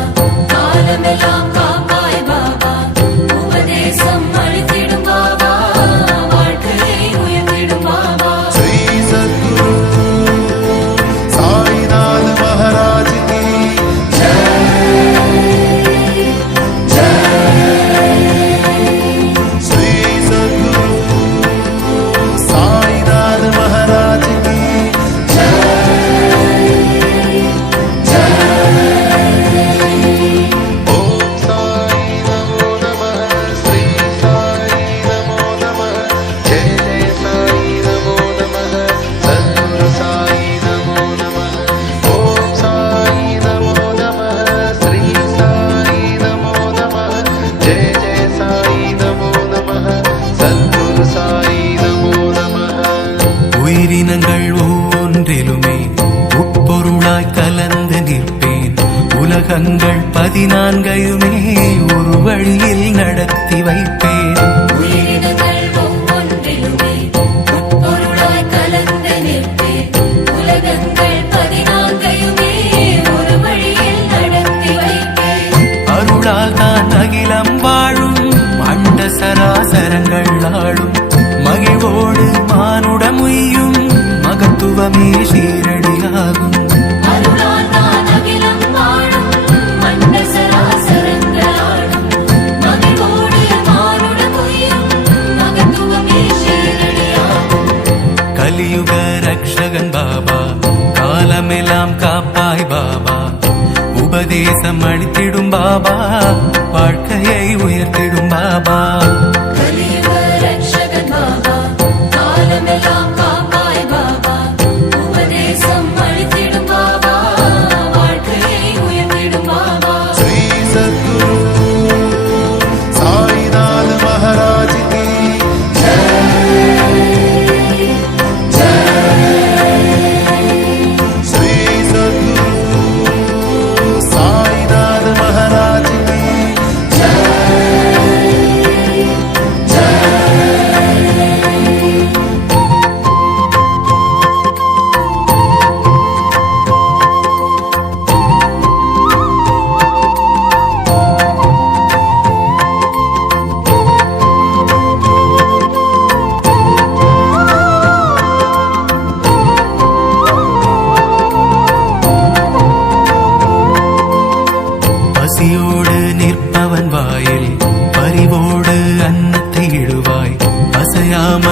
காலமெல்லாம் காப்பாய் பாபா. உபதேசம் அளித்திடும் பாபா வாழ்க்கையை உயர்த்திடும் பாபா. श्री सद्गुरु साईनाथ महाराज की श्री सद्गुरु साईनाथ महाराज की ओम साई नमो नमः श्री साई नमो नमः जय जय साई नमो नमः सद्गुरु साई नमो नमः ओम साई नमो नमः श्री साई नमो नमः जय जय साई नमो नमः सद्गुरु साई नमो नमः உயிரினங்கள் ஒவ்வொன்றிலுமே உட்பொருளாய் கலந்து நிற்பேன். உலகங்கள் 14யுமே ஒரு வழியில் நடத்தி வைப்பேன். உயிரினங்கள் ஒவ்வொன்றிலுமே உட்பொருளாய் கலந்து நிற்பேன். உலகங்கள் 14யுமே ஒரு வழியில் நடத்தி வைப்பேன். அருளால் தான் அகிலம் வாழும் அண்ட சராசரங்கள் ஆளும். மகிழ்வோடு மானுடம் உய்யும் மகத்துவமே சீரடியாகும். அருளால் தான் அகிலம் வாழும் அண்ட சராசரங்கள் ஆளும். மகிழ்வோடு மானுடம் உய்யும் மகத்துவமே சீரடியாகும். கலியுக ரக்ஷகன் பாபா காலமெல்லாம் காப்பாய் பாபா. உபதேசம் அளித்திடும் பாபா வாழ்க்கையை உயர்த்திடும் பாபா. கலியுக ரக்ஷகன் பாபா காலமெல்லாம் காப்பாய் பாபா. உபதேசம் அளித்திடும் பாபா வாழ்க்கையை உயர்த்திடும் பாபா. श्री सद्गुरु साईनाथ महाराज की श्री सद्गुरु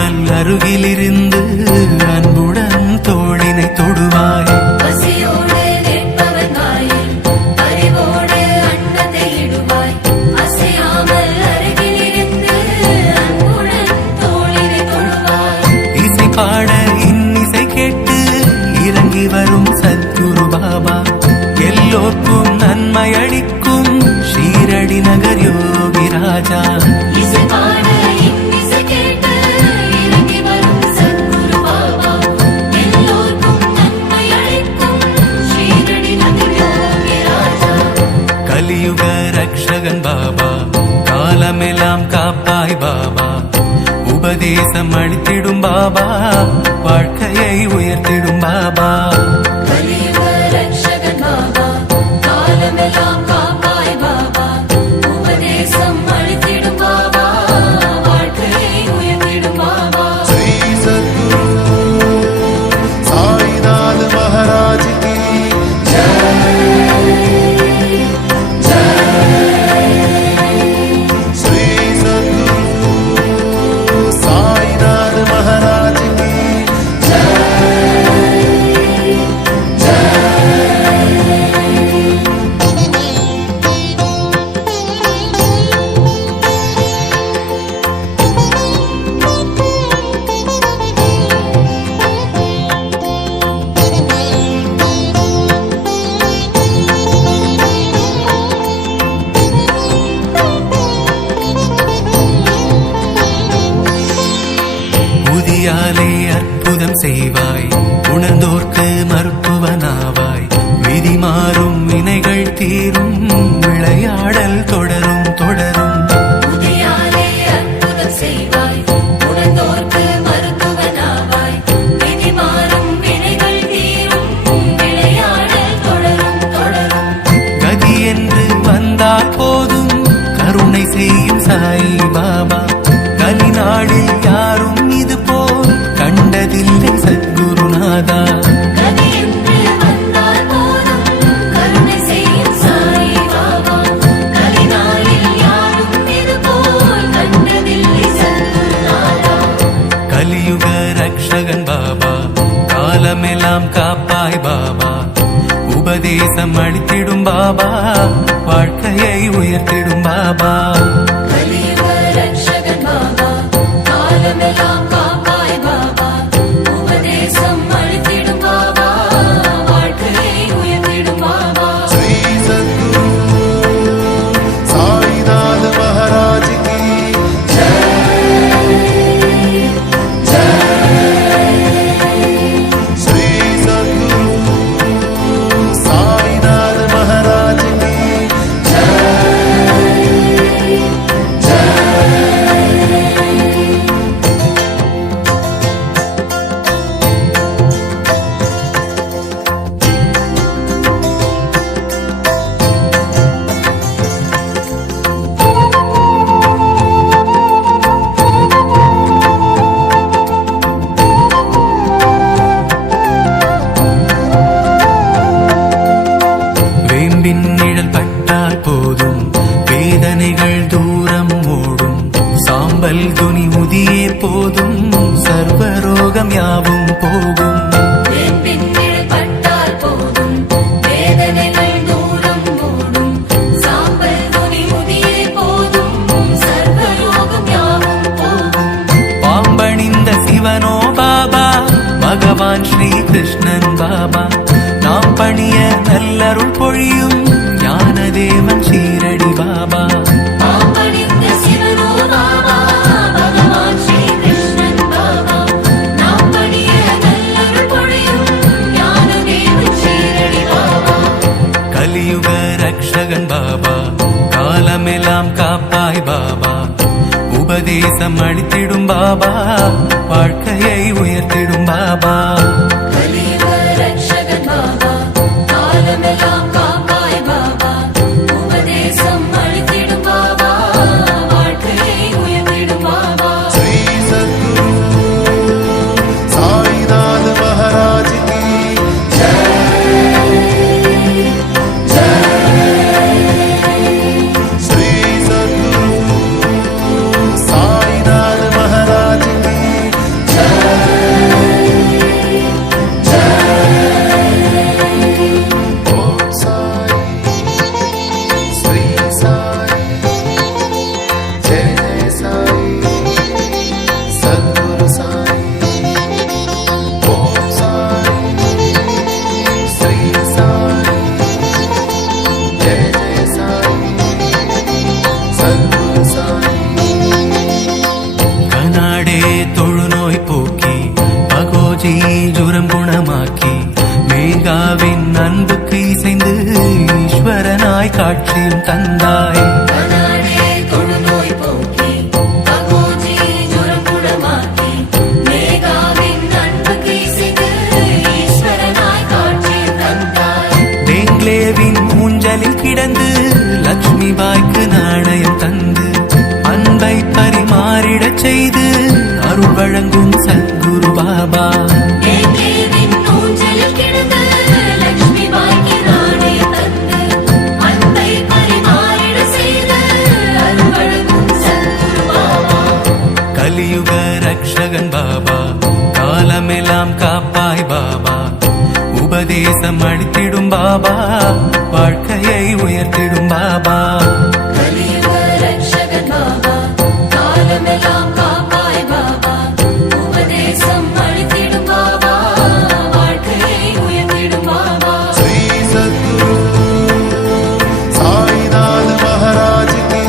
அசையாமல் அருகிலிருந்து அன்புடன் தோளினை தொடுவாய். பசியோடு நிற்பவன் வாயில் பரிவோடு அன்னத்தை இடுவாய். அசையாமல் அருகிலிருந்து அன்புடன் தோளினை தொடுவாய். இசை பாட இன்னிசை கேட்டு இறங்கி வரும் சத்குரு பாபா, எல்லோர்க்கும் நன்மை அளிக்கும் ஷீரடி நகர் யோகி ராஜா. இசை பாட இன்னிசை கேட்டு இறங்கி வரும் சத்குரு பாபா, எல்லோர்க்கும் நன்மை அளிக்கும் ஷீரடி நகர் யோகி ராஜா. கலியுக ரக்ஷகன் பாபா, காலமெல்லாம் காப்பாய் பாபா, உபதேசம் அளித்திடும் பாபா, வாழ்க்கையை உயர்த்திடும் பாபா. கலியுக ரக்ஷகன் பாபா, காலமெல்லாம் காப்பாய் பாபா, உபதேசம் அளித்திடும் பாபா, வாழ்க்கையை உயர்த்திடும் பாபா. श्री सद्गुरु साईनाथ महाराज की श्री सद्गुरु साईनाथ महाराज की உதியாலே அற்புதம் செய்வாய், உணர்ந்தோர்க்கு மருத்துவனாவாய், விதி மாறும் வினைகள் தீரும், விளையாடல் தொடரும் தொடரும். உதயாலே அற்புதம் செய்வாய், உணர்ந்தோர்க்கு மருத்துவனாவாய், விதி மாறும் வினைகள் தீரும், விளையாடல் தொடரும் தொடரும். கதி என்று வந்தால் போதும், கருணை செய்யும் சாய் பாபா, கலிநாடில் யாரும் இது போல் கண்டதில்லை சத்குருநாதா. கதி என்று வந்தால் போதும், கருணை செய்யும் சாய் பாபா, கலிநாளில் யாரும் இது போல் கண்டதில்லை சத்குருநாதா. கலியுக ரக்ஷகன் பாபா, காலமெல்லாம் காப்பாய் பாபா, உபதேசம் அளித்திடும் பாபா, வாழ்க்கையை உயர்த்திடும் பாபா. கலியுக ரக்ஷகன் பாபா, காலமெல்லாம் காப்பாய் பாபா, உபதேசம் அளித்திடும் பாபா, வாழ்க்கையை உயர்த்திடும் பாபா. श्री सद्गुरु साईनाथ महाराज की श्री सद्गुरु साईनाथ महाराज की வேம்பின் நிழல் பட்டால் போதும், வேதனைகள் தூரம் ஓடும், சாம்பல் துணி உதியே போதும், சர்வரோகம் யாவும் போகும். வேம்பின் நிழல் பட்டால் போதும், வேதனைகள் தூரம் ஓடும், சாம்பல் துணி உதியே போதும், சர்வரோகம் யாவும் போகும். பாம்பணிந்த சிவனோ பாபா, பகவான் ஸ்ரீ கிருஷ்ணன் பாபா, நாம் பணிய நல்லருள் பொழியும் ஞானதேவன் ஷீரடி பாபா. பாம்பணிந்த சிவனோ பாபா, பகவான் ஸ்ரீ கிருஷ்ணன் பாபா, நாம் பணிய நல்லருள் பொழியும் ஞானதேவன் ஷீரடி பாபா. கலியுக ரக்ஷகன் பாபா, காலமெல்லாம் காப்பாய் பாபா, உபதேசம் அளித்திடும் பாபா, வாழ்க்கையை உயர்த்திடும் பாபா. கலியுக ரக்ஷகன் பாபா, காலமெல்லாம் காப்பாய் பாபா, உபதேசம் அளித்திடும் பாபா, வாழ்க்கையை உயர்த்திடும் பாபா. श्री सद्गुरु साईनाथ महाराज की श्री सद्गुरु साईनाथ महाराज की காமாட்சி ஜுரம் குணமாக்கி மேகாவின் அன்புக்கு இசைந்து ஈஸ்வரனாய் காட்சியும் தந்தாய். கனாடே தொழுநோய் போக்கி காமாட்சி ஜுரம் குணமாக்கி மேகாவின் அன்புக்கு இசைந்து ஈஸ்வரனாய் காட்சியும் தந்தாய். டேங்லேவின் ஊஞ்சலில் கிடந்து லக்ஷ்மி பாய்க்கு நாணயம் தந்து அன்பை பரிமாறிடச் செய்து அருள் வழங்கும் சத்குரு பாபா. டேங்லேவின் ஊஞ்சலில் கிடந்து லக்ஷ்மி பாய்க்கு நாணயம் தந்து அன்பை பரிமாறிட செய்து அருள் வழங்கும் சத்குரு பாபா. கலியுக ரக்ஷகன் பாபா, காலமெல்லாம் காப்பாய் பாபா, உபதேசம் அளித்திடும் பாபா, வாழ்க்கையை உயர்த்திடும் பாபா. கலியுக ரக்ஷகன் பாபா, காலமெல்லாம் காப்பாய் பாபா, உபதேசம் அளித்திடும் பாபா, வாழ்க்கையை உயர்த்திடும் பாபா. श्री सद्गुरु साईनाथ महाराज की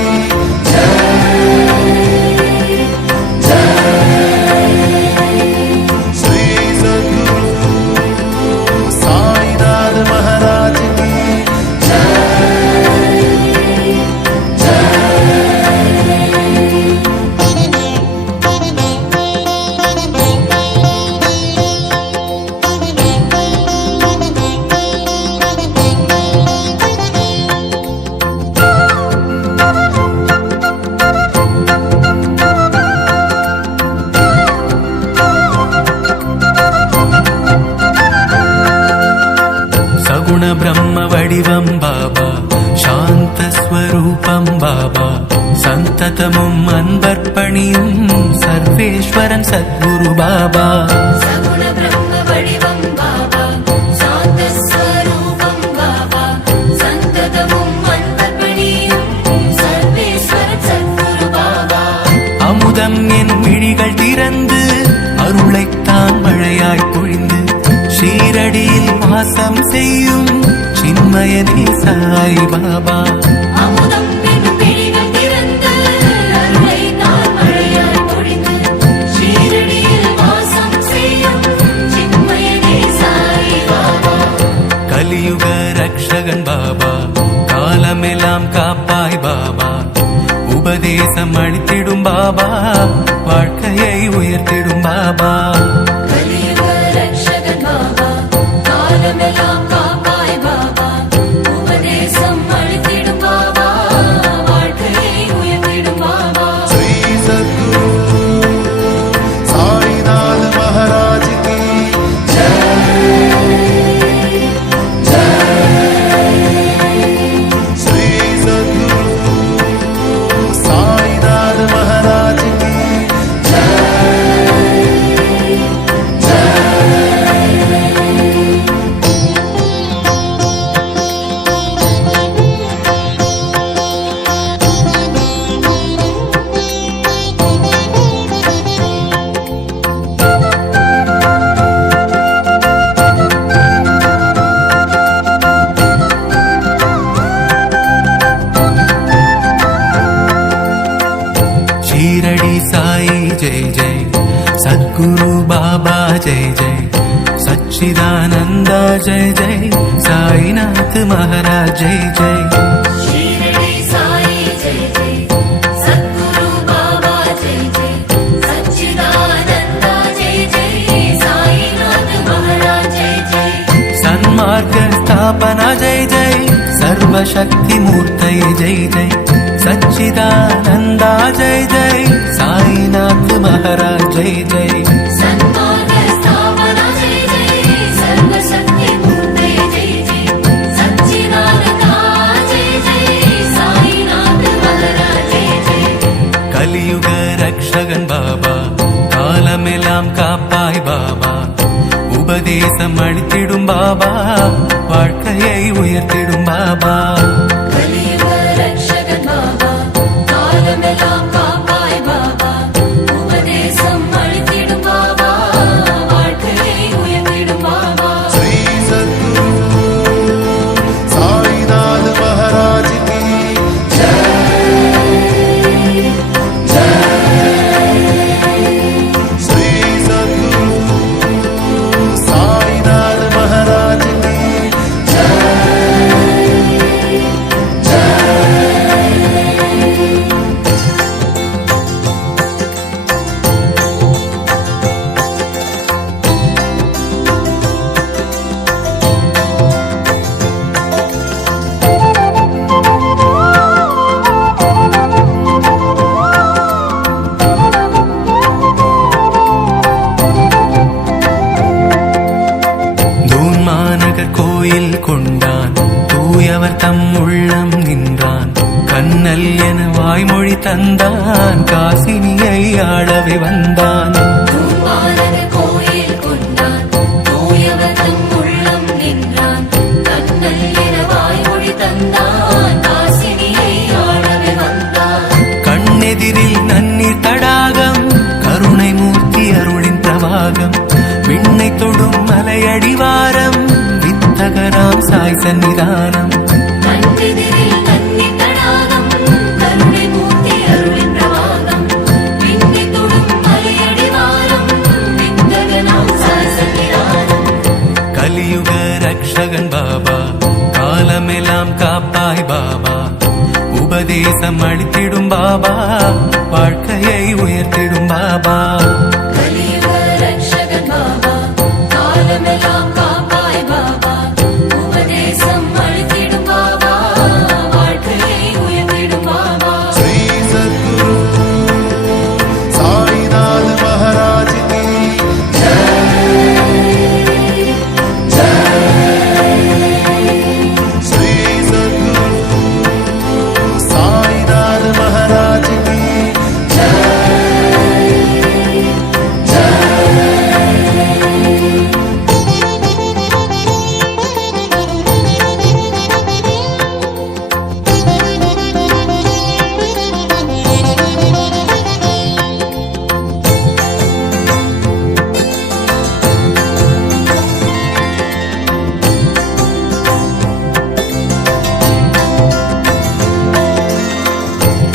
श्री सद्गुरु साईनाथ महाराज की சகுண பிரம்ம வடிவம் பாபா, சாந்த ஸ்வரூபம் பாபா, சந்ததமும் அன்பர்ப்பணியும் சர்வேஸ்வரன் சத்குரு பாபா. சகுண பிரம்ம வடிவம் பாபா, சாந்த ஸ்வரூபம் பாபா, சந்ததமும் அன்பர்ப்பணியும் சர்வேஸ்வரன் சத்குரு பாபா. அமுதம் என் விழிகள் திறந்து அருளைத்தான் மழையாய் பொழிந்து ஷீரடியில் வாசம் செய்யும் சின்மயனே சாய் பாபா. அமுதம் என்னும் விழிகள் திறந்து அருளை தான் மழையாய் பொழிந்து ஷீரடியில் வாசம் செய்யும் சின்மயனே சாய் பாபா. கலியுக ரக்ஷகன் பாபா, காலமெல்லாம் காப்பாய் பாபா, உபதேசம் அளித்திடும் பாபா, வாழ்க்கையை உயர்த்திடும் பாபா. கலியுக ரக்ஷகன் பாபா, காலமெல்லாம் காப்பாய் பாபா, உபதேசம் அளித்திடும் பாபா, வாழ்க்கையை உயர்த்திடும் பாபா. श्री सद्गुरु साईनाथ महाराज की श्री सद्गुरु साईनाथ महाराज की ஷீரடி சாயி ஜெய் ஜெய், சத்குரு பாபா ஜெய் ஜெய், சச்சிதானந்தா ஜெய் ஜெய், சாய்நாத் மகாராஜ் ஜெய் ஜெய். ஷீரடி சாயி ஜெய் ஜெய், சத்குரு பாபா ஜெய் ஜெய், சச்சிதானந்தா ஜெய் ஜெய், சாய்நாத் மகாராஜ் ஜெய் ஜெய். சன்மார்க்க ஸ்தாபனா ஜெய் ஜெய், சர்வசக்தி மூர்த்தயே ஜெய் ஜெய், சச்சிதானந்தா ஜெய் ஜெய், சாய்நாத் மகாராஜ் ஜெய் ஜெய். சன்மார்க்க ஸ்தாபனா ஜெய் ஜெய், சர்வசக்தி மூர்த்தே ஜெய் ஜெய், சச்சிதானந்தா ஜெய் ஜெய், சாய்நாத் மகாராஜ் ஜெய் ஜெய். கலியுக ரக்ஷகன் பாபா, காலமெல்லாம் காப்பாய் பாபா, உபதேசம் அளித்திடும் பாபா, வாழ்க்கையை உயர்த்திடும் பாபா. கலியுக ரக்ஷகன் பாபா, காலமெல்லாம் காப்பாய் பாபா, உபதேசம் அளித்திடும் பாபா, வாழ்க்கையை உயர்த்திடும் பாபா. श्री सद्गुरु साईनाथ महाराज की श्री सद्गुरु கொண்டான். தூயவர் தம் உள்ளம் நின்றான். கண்ணல் என வாய்மொழி தந்தான். காசினியை ஆளவே வந்தான். தூவானது கோயில் கொண்டான். தூயவர் தம் உள்ளம் நின்றான். கண்ணல் என வாய்மொழி தந்தான். காசினியை ஆளவே வந்தான். கண்ணெதிரில் நன்னீர் தடாகம். கருணை மூர்த்தி அருளின் பிரவாகம். விண்ணை தொடும் மலையடிவாரம். வித்தகராம் சாய் சந்நிதானம். கண்ணெதிரில் நன்னீர் தடாகம். கருணை மூர்த்தி அருளின் பிரவாகம். விண்ணை தொடும் மலையடிவாரம். வித்தகராம் சாய் சந்நிதானம். கலியுக ரக்ஷகன் பாபா. காலமெல்லாம் காப்பாய் பாபா. உபதேசம் அளித்திடும் பாபா. வாழ்க்கையை உயர்த்திடும் பாபா. கலியுக ரக்ஷகன் பாபா. காலமெல்லாம் காப்பாய் பாபா. உபதேசம் அளித்திடும் பாபா. வாழ்க்கையை உயர்த்திடும் பாபா. श्री सद्गुरु साईनाथ महाराज की श्री सद्गुरु साईनाथ महाराज की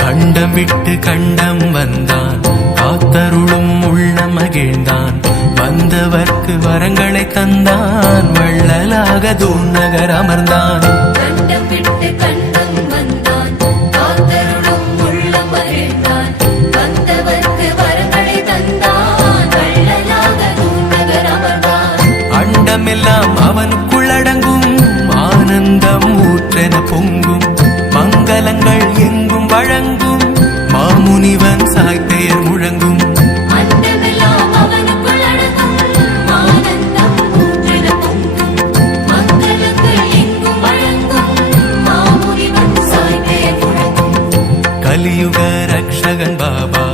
கண்டம் விட்டு கண்டம் வந்தான். காத்தருளும் உள்ள மகிழ்ந்தான். வந்தவர்க்கு வரங்களை தந்தான். வள்ளலாக தூநகர் அமர்ந்தான். கண்டம் விட்டு கண்டம் வந்தான். காத்தருளும் உள்ளம் மகிழ்ந்தான். வந்தவர்க்கு வரங்களை தந்தான். வள்ளலாக தூநகர் அமர்ந்தான். அண்டமெல்லாம் அவனுக்குள் அடங்கும். ஆனந்தம் ஊற்றென பொங்கும். மங்களங்கள் எங்கும் வழங்கும். மாமுனிவன் சாய் பெயர் முழங்கும். அண்டமெல்லாம் அவனுக்குள் அடங்கும். ஆனந்தம் ஊற்றென பொங்கும். மங்களங்கள் எங்கும் வழங்கும். மாமுனிவன் சாய் பெயர் முழங்கும். கலியுக ரக்ஷகன் பாபா.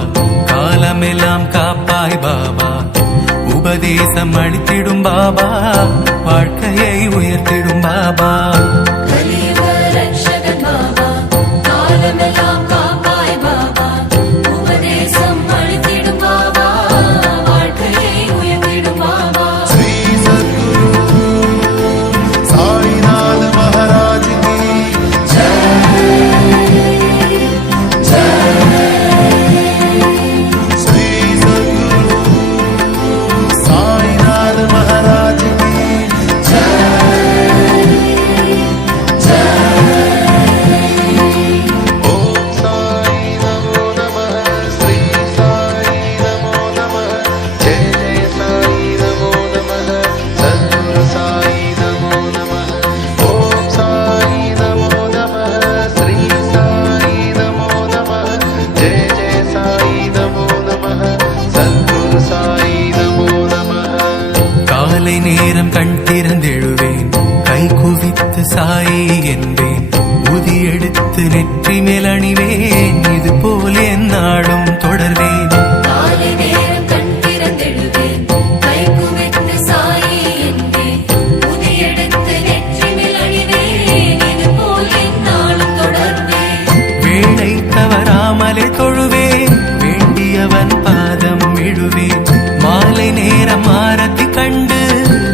காலமெல்லாம் காப்பாய் பாபா. உபதேசம் அளித்திடும் பாபா. வாழ்க்கையை உயர்த்திடும் பாபா. கலியுக ரக்ஷகன் பாபா. காலமெல்லாம் காப்பாய் பாபா. உபதேசம் அளித்திடும் பாபா. வாழ்க்கையை உயர்த்திடும் பாபா. श्री सद्गुरु साईनाथ महाराज की श्री सद्गुरु साईनाथ महाराज की ओम साई नमो नमः श्री साई नमो नमः जय जय साई नमो नमः सद्गुरु साई नमो नमः ओम साई नमो नमः श्री साई नमो नमः जय जय साई नमो नमः सद्गुरु साई नमो नमः காலை நேரம் கண் திறந்தெழுவேன். கை குவித்து சாயை என்பேன். உதி எடுத்து நெற்றி மேல் அணிவேன். இது போல் என் நாடும் தொடர்வேன். காலை நேரம் கண் திறந்தெழுவேன். கை குவித்து சாயை என்பேன். உதியெடுத்து நெற்றி மேல் அணிவேன். இது போல் எந்நாளும் தொடர்வேன். வேளை தவறாமலே தொழுவேன். வேண்டியவன் பாதம் விழுவேன். மாலை நேரம் ஆரத்தி கண்டு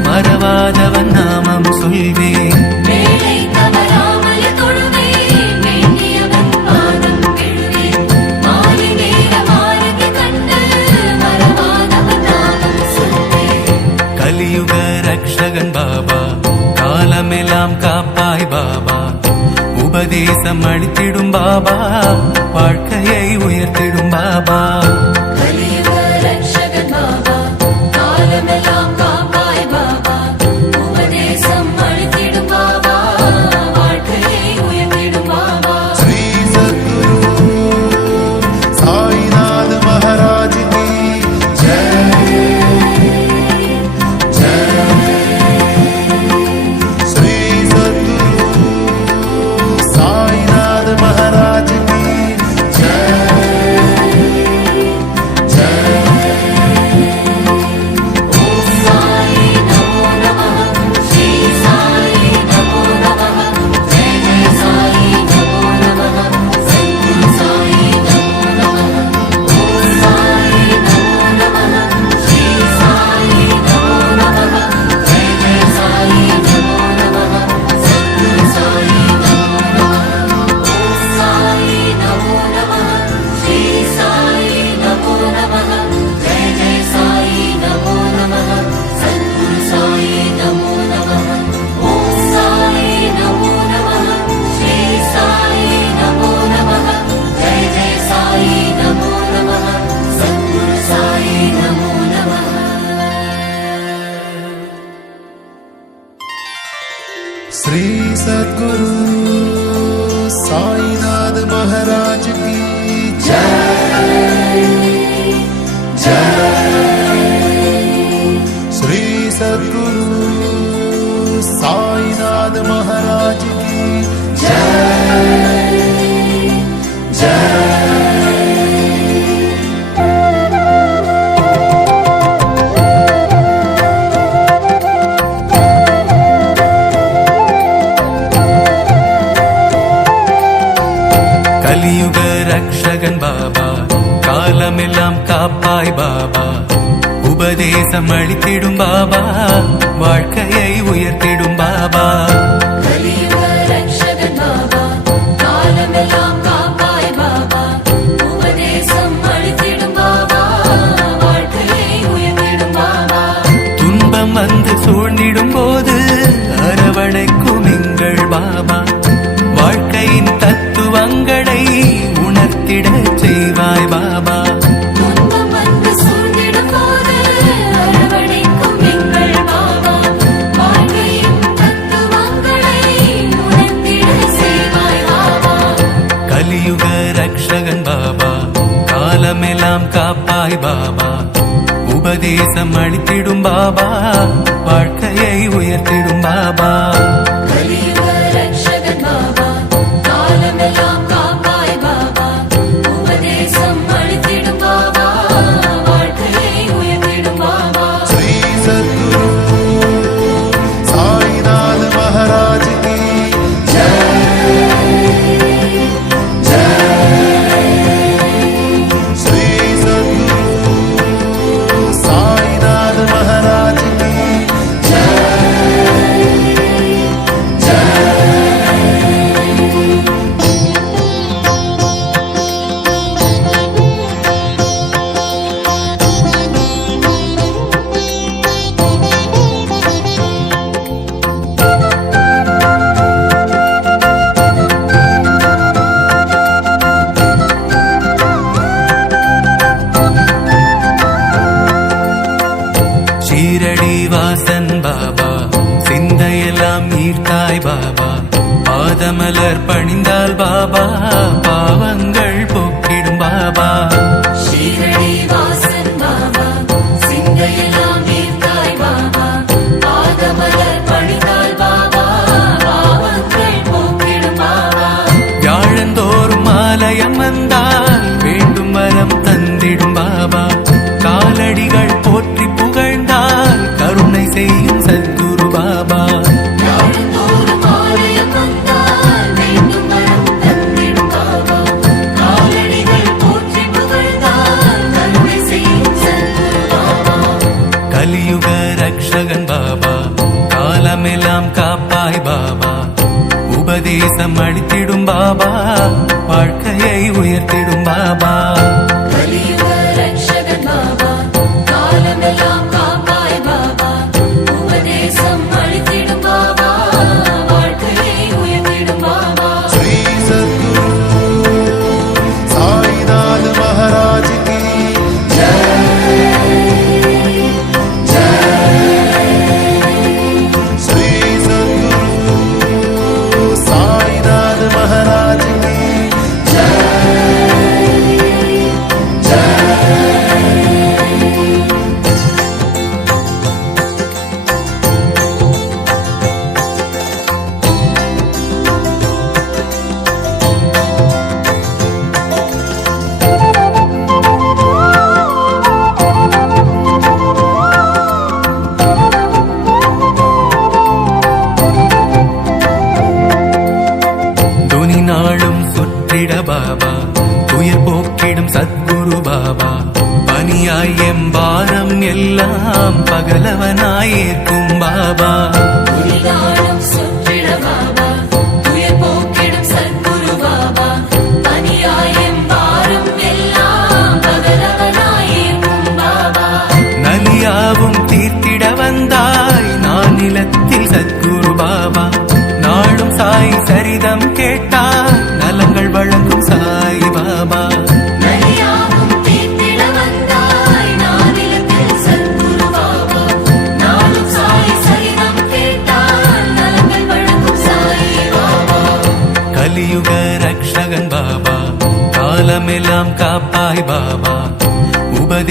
மறவாதவன் நாமம் சொல்வேன். வேளை தவறாமல் தொழுவேன். வேண்டியவன் பாதம் விழுவேன். மாலை நேரம் ஆரத்தி கண்டு மறவாதவன் நாமம் சொல்வேன். கலியுக ரக்ஷகன் பாபா. காலமெல்லாம் காப்பாய் பாபா. உபதேசம் அளித்திடும் பாபா. வாழ்க்கையை உயர்த்திடும் பாபா. கலியுக ரக்ஷகன் பாபா. காலமெல்லாம் காப்பாய் பாபா. உபதேசம் அளித்திடும் பாபா. வாழ்க்கையை உயர்த்திடும் பாபா. श्री सद्गुरु साईनाथ महाराज की जय जय श्री सद्गुरु श्री सद्गुरु साईनाथ महाराज की जय जय। श्री सद्गुरु साईनाथ महाराज की जय जय। கலியுக ரக்ஷகன் பாபா காலமெல்லாம் காப்பாய் பாபா உபதேசம் அளித்திடும் பாபா வாழ்க்கையை உயர்த்திடும் பாபா கலியுக ரக்ஷகன் பாபா காலமெல்லாம் காப்பாய் பாபா உபதேசம் அளித்திடும் பாபா வாழ்க்கையை உயர்த்திடும் பாபா துன்பம் வந்து சூழ்ந்திடும் போது அரவணைக்கும் எங்கள் பாபா வாழ்க்கையின் தத்துவங்களை உணர்த்திடச் செய்வாய் பாபா துன்பம் வந்து சூழ்ந்திடும் போது அரவணைக்கும் எங்கள் பாபா வாழ்க்கையின் தத்துவங்களை உணர்த்திடச் செய்வாய் பாபா கலியுக ரக்ஷகன் பாபா காலமெல்லாம் காப்பாய் பாபா உபதேசம் அளித்திடும் பாபா வாழ்க்கையை உயர்த்திடும் பாபா கலியுக ரக்ஷகன் பாபா காலமெல்லாம் காப்பாய் பாபா உபதேசம் அளித்திடும் பாபா வாழ்க்கையை உயர்த்திடும் பாபா श्री सद्गुरु साईनाथ महाराज की जय जय। श्री सद्गुरु साईनाथ महाराज की जय जय। ஷீரடி வாசன் பாபா சிந்தையெல்லாம் ஈர்த்தாய் பாபா பாதமலர் பணிந்தால் பாபா பாவங்கள் போக்கிடும் பாபா ஷீரடி வாசன் பாபா சிந்தையெல்லாம் ஈர்த்தாய் பாபா பாதமலர் பணிந்தால் பாபா பாவங்கள் போக்கிடும் பாபா வியாழந்தோறும் ஆலயம் வந்தால் வேண்டும் வரம் தந்திடும் பாபா காலடிகள் போற்றி புகழ்ந்தால் கருணை செய்யும் சத்குரு பாபா நாள்தோறும் ஆலயம் வந்தால் வேண்டும் வரம் தந்திடும் பாபா காலடிகள் போற்றி புகழ்ந்தால் கருணை செய்யும் சத்குரு பாபா கலியுக ரக்ஷகன் பாபா காலமெல்லாம் காப்பாய் பாபா உபதேசம் அளித்திடும் பாபா வாழ்க்கையை உயர்த்திடும் பாபா கலியுக ரக்ஷகன் பாபா காலமெல்லாம் காப்பாய் பாபா உபதேசம் அளித்திடும் பாபா வாழ்க்கையை உயர்த்திடும் பாபா श्री सद्गुरु साईनाथ महाराज की जय जय। श्री सद्गुरु साईनाथ महाराज की जय துனி நாளும் சுற்றிட பாபா துயர் போக்கிடும் சத்குரு பாபா பனியாய் எம்பாரம் எல்லாம் பகலவனாய் ஏற்கும் பாபா துரிதானம் சுற்றிட பாபா துயர் போக்கிடும் சத்குரு பாபா பனியாயம் பாரம் எல்லாம் பகலவனாயிருக்கும் பாபா நலியாவும் தீர்த்திட வந்தாய் நான் நிலத்தில் சத்குரு பாபா நாளும் சாய் சரிதம் கேட்டால் நலங்கள் வழங்கும் சாய் பாபா நலியாவும் தீர்த்திட வந்தாய் நானிலத்தில் சத்குரு பாபா நாளும் சாய் சரிதம் கேட்டாய்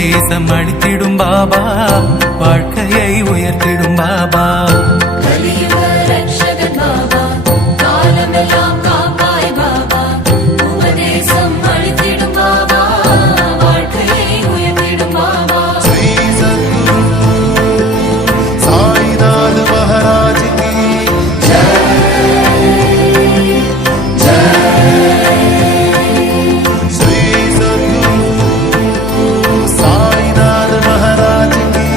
உபதேசம் அளித்திடும் பாபா வாழ்க்கையை உயர்த்திடும் பாபா கலியுக ரட்சகன் பாபா காலமெல்லாம் காப்பாய் பாபா உபதேசம் அளித்திடும் பாபா வாழ்க்கையை உயர்த்திடும் பாபா श्री सद्गुरु साईनाथ महाराज की श्री सद्गुरु साईनाथ महाराज की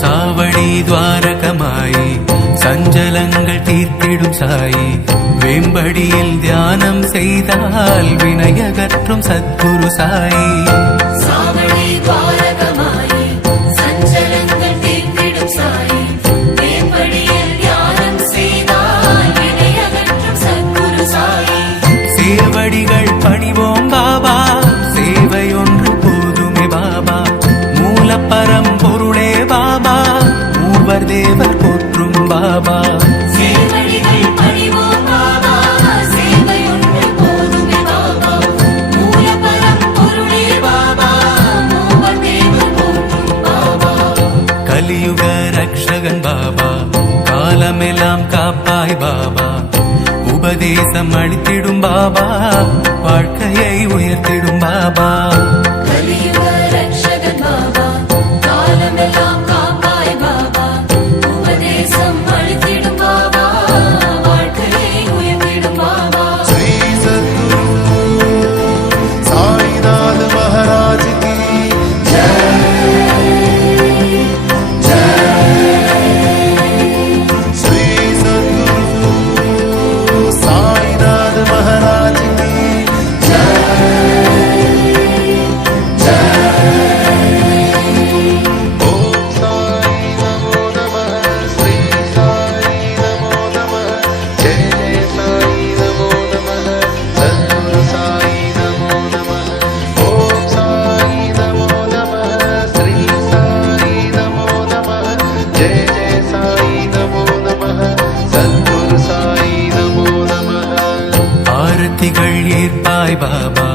சாவடி துவாரகமாயி சஞ்சலங்கள் தீர்த்திடும் சாயி வேம்படியில் தியானம் செய்தால் வினையகற்றும் சத்குரு சாயி சாவடி துவாரகமாயி சஞ்சலங்கள் தீர்த்திடும் சாயி வேம்படியில் தியானம் செய்தால் வினையகற்றும் சத்குரு சாயி சேவடிகள் பணிவோம் பாபா சேவை ஒன்று போதுமே பாபா மூலப்பரம் பொருளே பாபா மூவர் தேவர் போற்றும் பாபா சேவடிகள் பணிவோம் பாபா சேவை ஒன்று போதுமே பாபா மூலபரம் பொருளே பாபா மூவர் தேவர் போற்றும் பாபா கலியுக ரக்ஷகன் பாபா காலமெல்லாம் காப்பாய் பாபா உபதேசம் அளித்திடும் பாபா வாழ்க்கையை உயர்த்திடும் பாபா கலியுக ரட்சகன் பாபா காலமெல்லாம் காப்பாய் பாபா உபதேசம் அளித்திடும் பாபா வாழ்க்கையை உயர்த்திடும் பாபா श्री सद्गुरु साईनाथ महाराज की श्री सद्गुरु साईनाथ महाराज की ओम साई नमो नमः श्री साई नमो नमः जय जय साई नमो नमः सद्गुरु साई नमो नमः ओम साई नमो नमः श्री साई नमो नमः जय जय साई नमो नमः सद्गुरु साई नमो नमः ஆரத்திகள் ஏற்பாய் பாபா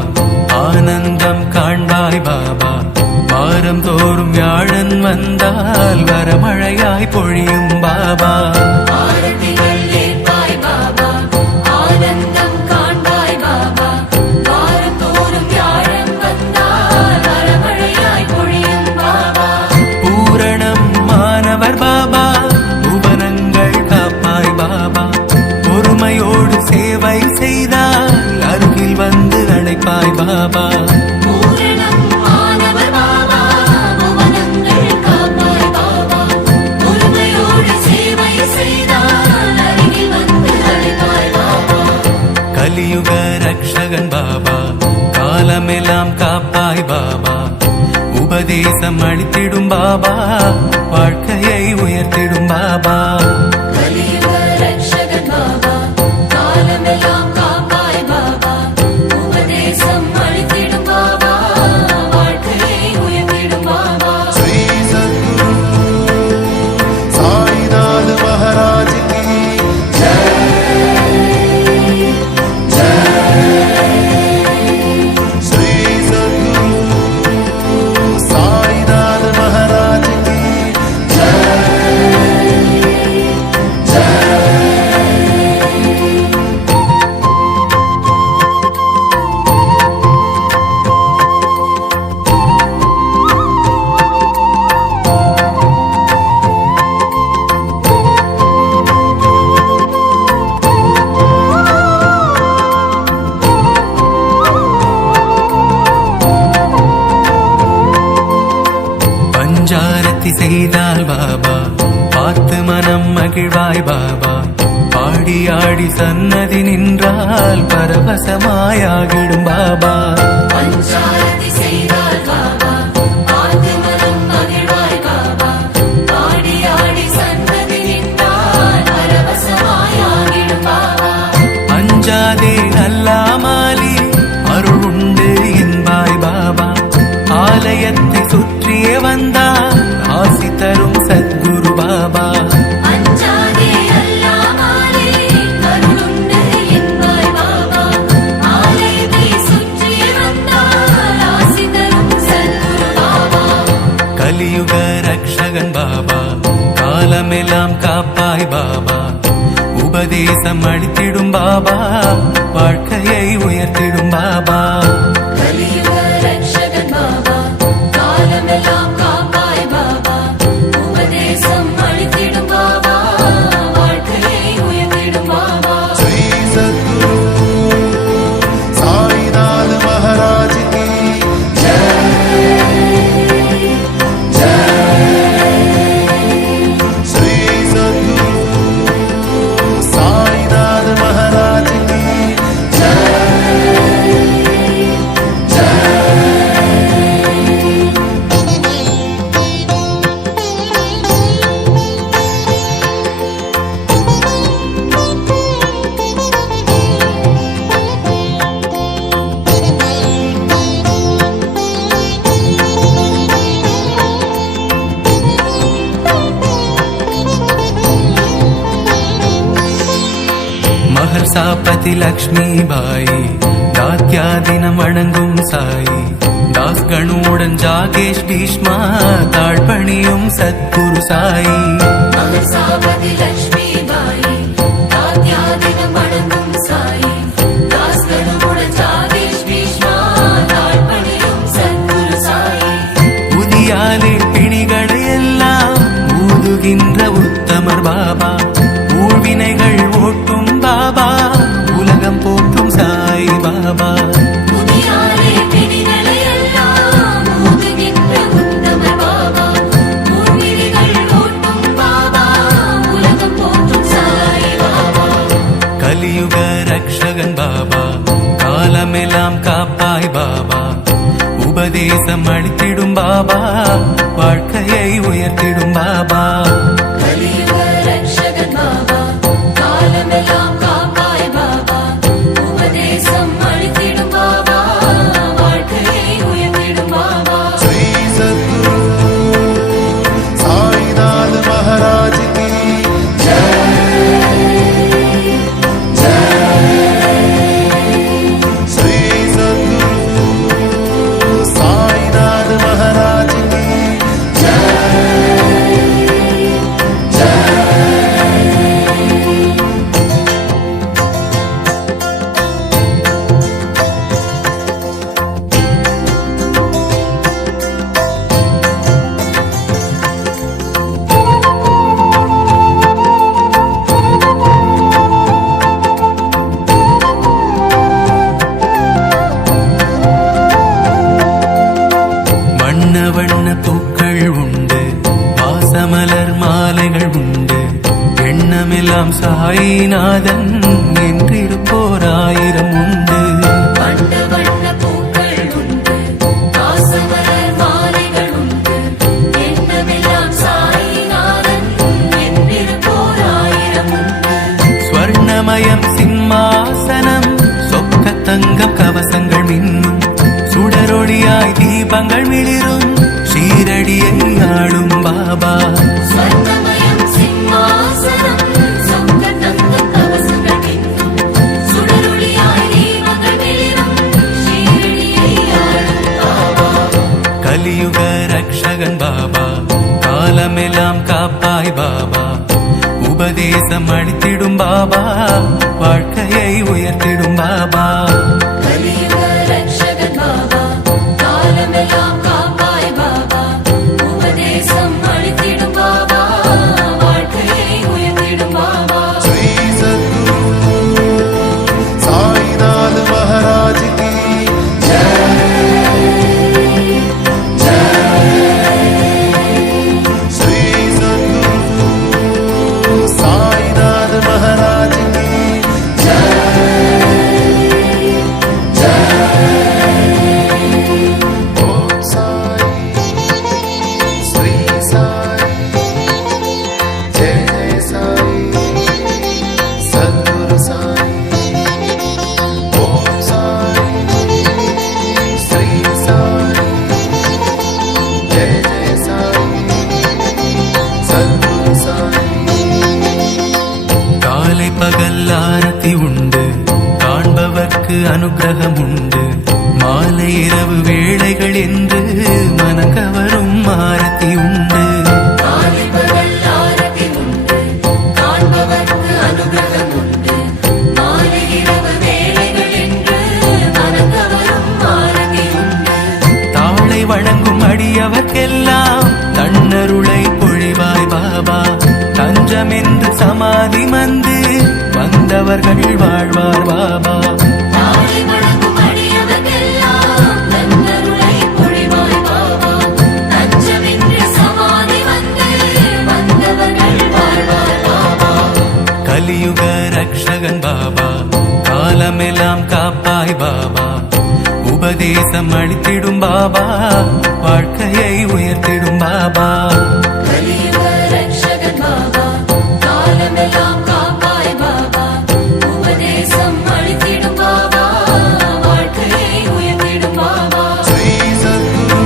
ஆனந்தம் காண்பாய் பாபா வாரம் தோறும் வியாழன் வந்தால் வரமழையாய் பொழியும் பாபா ஆரத்திகள் ஏற்பாய் பாபா ஆனந்தம் காண்பாய் பாபா வாரந்தோறும் வியாழன் வந்தால் வரமழையாய் பொழியும் பாபா பூரணம் மாணவர் பாபா புவனங்கள் காப்பாய் பாபா பொறுமையோடு சேவை செய்தால் அருகில் வந்து அழைப்பாய் பாபா பூரணம் ஆனவர் பாபா புவனங்கள் காப்பாய் பாபா பொறுமையோடு சேவை செய்தால் அருகில் வந்து அழைப்பாய் பாபா கலியுக ரக்ஷகன் பாபா காலமெல்லாம் காப்பாய் பாபா உபதேசம் அளித்திடும் பாபா வாழ்க்கையை உயர்த்திடும் பாபா கலியுக ரட்சகன் பாபா காலமெல்லாம் காப்பாய் பாபா உபதேசம் அளித்திடும் பாபா வாழ்க்கையை உயர்த்திடும் பாபா श्री सद्गुरु साईनाथ महाराज की श्री सद्गुरु साईनाथ महाराज की பஞ்சாரத்தி செய்தால் பாபா பார்த்து மனம் மகிழ்வாய் பாபா பாடி ஆடி சன்னதி நின்றால் பரவசமாயாகிடும் பாபா பஞ்சாரதி செய்தால் பாபா பார்த்து மனம் மகிழ்வாய் பாபா காலமெல்லாம் காப்பாய் பாபா உபதேசம் அளித்திடும் பாபா வாழ்க்கையை உயர்த்திடும் பாபா கலியுக ரட்சகன் பாபா காலமெல்லாம் காப்பாய் பாபா உபதேசம் அளித்திடும் பாபா வாழ்க்கையை உயர்த்திடும் பாபா श्री सद्गुरु साईनाथ महाराज की श्री सद्गुरु साईनाथ महाराज की மகர்சாபதி லக்ஷ்மி பாய் தாத்யாதினம் வணங்கும் சாயி தாஸ்கனுடன் ஜாகேஷ் பீஷ்மா தாழ்பணியும் சத்குரு சாயி மகசாபதி லட்சுமி பாய் தாத்யாதினம் வணங்கும் சாயி தாஸ்கனுடன் ஜாகேஷ் பீஷ்மா தாழ்பணியும் சத்குரு சாயி புதியாலே பிணிகளை எல்லாம் ஊதுகின்ற உத்தமர் பாபா ஊழ்வினைகள் ஓட்டும் பாபா உலகம் போற்றும் சாய் பாபா புதியாரே பிடிகளை எல்லாம் ஊதுகின்ற உத்தமர் பாபா ஊர்விழிகள் ஓட்டும் பாபா உலகம் போற்றும் சாய் பாபா கலியுக ரக்ஷகன் பாபா காலமெல்லாம் காப்பாய் பாபா உபதேசம் அளித்திடும் பாபா வாழ்க்கையை உயர்த்திடும் பாபா கலியுக ரட்சகன் பாபா காலமெல்லாம் காப்பாய் பாபா உபதேசம் அளித்திடும் பாபா வாழ்க்கையை உயர்த்திடும் பாபா श्री सद्गुरु साईनाथ महाराज की श्री सद्गुरु साईनाथ महाराज की வண்ண வண்ண பூக்கள் உண்டு வாசமலர் மாலைகள் உண்டு எண்ணமெல்லாம் சாயிநாதன் என்றிருப்போர் ஆயிரம் உண்டு வண்ண வண்ண பூக்கள் உண்டு வாசமலர் மாலைகள் உண்டு எண்ணமெல்லாம் சாயிநாதன் என்றிருப்போர் ஆயிரம் உண்டு ஸ்வர்ணமயம் சிம்மாசனம் சொக்க தங்கம் கவசங்கள் மின்னும் சுடரொளியாய் தீபங்கள் மிளிரும் ஷீரடியை ஆளும் பாபா ஸ்வர்ணமயம் சிம்மாசனம் சொக்க தங்கம் கவசங்கள் மின்னும் சுடரொளியாய் தீபங்கள் மிளிரும் ஷீரடியை ஆளும் பாபா கலியுக ரக்ஷகன் பாபா காலமெல்லாம் காப்பாய் பாபா உபதேசம் அளித்திடும் பாபா வாழ்க்கையை உயர்த்திடும் பாபா கலியுக ரட்சகன் பாபா காலமெல்லாம் காப்பாய் பாபா உபதேசம் அளித்திடும் பாபா வாழ்க்கையை உயர்த்திடும் பாபா श्री सद्गुरु साईनाथ महाराज की श्री सद्गुरु साईनाथ महाराज की ओम साई श्री साई जय जय साई सद्गुरु साई ओम साई श्री साई जय जय साई सद्गुरु साई காலை பகல் ஆரத்தி உண்டு காண்பவர்க்கு அனுகிரகம் உண்டு மாலை இரவு வேளைகள் என்று மனங்கவரும் ஆரத்தி உண்டு காலை பகல் ஆரத்தி வந்தவர்கள் வாழ்வார் பாபா. தாழை வணங்கும் அடியவர்க்கெல்லாம் தன்னருளை பொழிவாய் பாபா. தஞ்சமின்றி சமாதி வந்து வந்தவர்கள் வாழ்வார் பாபா. கலியுக ரக்ஷகன் பாபா, காலமெல்லாம் காப்பாய் பாபா. உபதேசம் அளித்திடும் பாபா, வாழ்க்கையை உயர்த்திடும் பாபா. கலியுக ரக்ஷகன் பாபா, காலமெல்லாம் காப்பாய் பாபா. உபதேசம் அளித்திடும் பாபா, வாழ்க்கையை உயர்த்திடும் பாபா. श्री सद्गुरु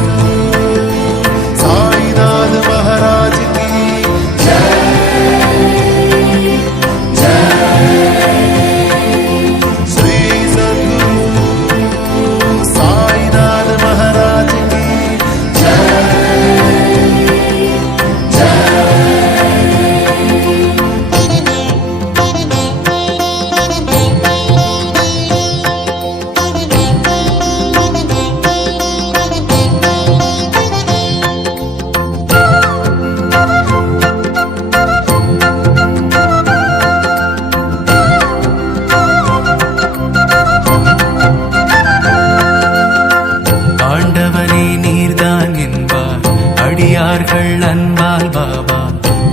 साईनाथ महाराज की श्री सद्गुरु साईनाथ महाराज की ஆண்டவனே நீர்தான் என்பார் அடியார்கள் அன்பால் பாபா.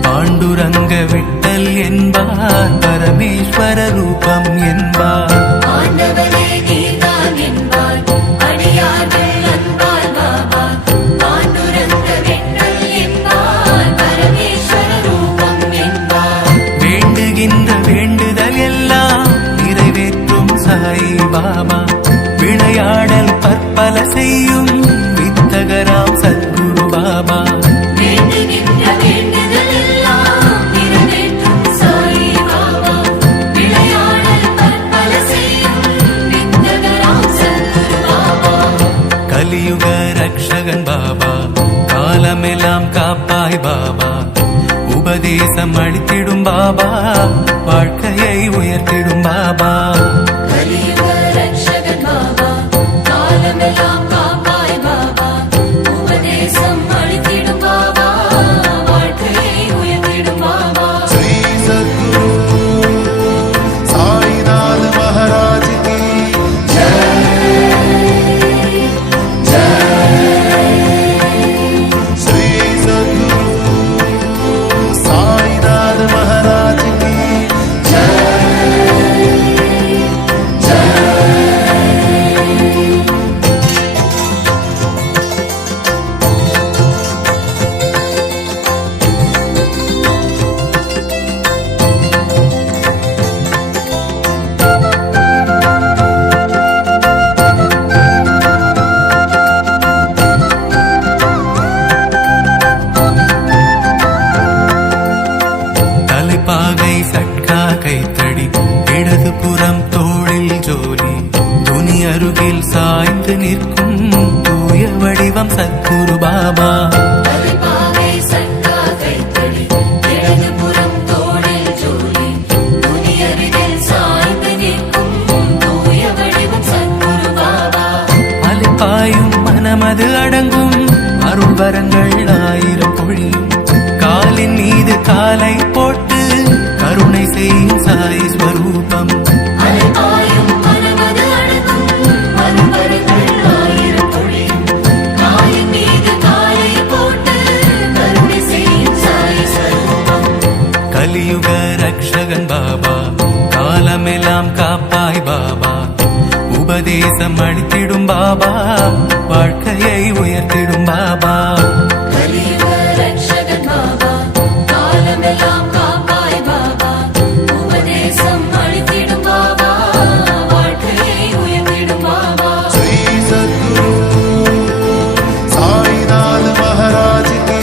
பாண்டுரங்க விட்டல் என்பார், பரமேஸ்வர ரூபம் என்பார். ஆண்டவனே நீதான் என்பார், அடியார்கள் அன்பால் பாபா. பாண்டுரங்க விட்டல் என்பார், பரமேஸ்வர ரூபம் என்பார். வேண்டுகின்ற வேண்டுதல் எல்லாம் நிறைவேற்றும் சாய் பாபா. விளையாடல் பற்பல செய்யும் வித்தகராம் சத்குரு பாபா. வேண்டுகின்ற வேண்டுதல் எல்லாம் நிறைவேற்றும் சாயி பாபா. விளையாடல் பற்பல செய்யும் வித்தகராம் சத்குரு பாபா. கலியுக ரக்ஷகன் பாபா, காலமெல்லாம் காப்பாய் பாபா. உபதேசம் அளித்திடும் பாபா, வாழ்க்கையை உயர்த்திடும் பாபா. கலியுக ரக்ஷகன் பாபா, காலமெல்லாம் காப்பாய் பாபா. உபதேசம் அளித்திடும் பாபா, வாழ்க்கையை உயர்த்திடும் பாபா. श्री सद्गुरु साईनाथ महाराज की श्री सद्गुरु साईनाथ महाराज की தலைப்பாகை சட்கா கைத்தடி, இடது புறம் தோளில் ஜோலி. துனி அருகில் சாய்ந்து நிற்கும் தூய வடிவம் சத்குரு பாபா. தலைப்பாகை சட்டா கைத்தடி, இடது புறம் தோளில் ஜோலி. துணி அருகில் சாய்ந்து நிற்கும் தூய வடிவம் சத்குரு பாபா. அலைப்பாயும் மனமது அடங்கும், அருள் வரங்கள் ஆயிரம் பொழியும். காலின் மீது காலை போட்டு கருணை செய்யும் சாய் ஸ்வரூபம். அலைபாயும் மனமது அடங்கும், மறுபருங்கள் ஆயிரம் பொழியும். காலின் மீது காலை போட்டு கருணை செய்யும் சாய் ஸ்வரூபம். கலியுக ரக்ஷகன் பாபா, காலமெல்லாம் காப்பாய் பாபா. உபதேசம் அளித்திடும் பாபா, வாழ்க்கையை உயர்த்திடும் பாபா. கலியுக ரக்ஷகன் பாபா, காலமெல்லாம் காப்பாய் பாபா. உபதேசம் அளித்திடும் பாபா, வாழ்க்கையை உயர்த்திடும் பாபா. श्री सद्गुरु साईनाथ महाराज की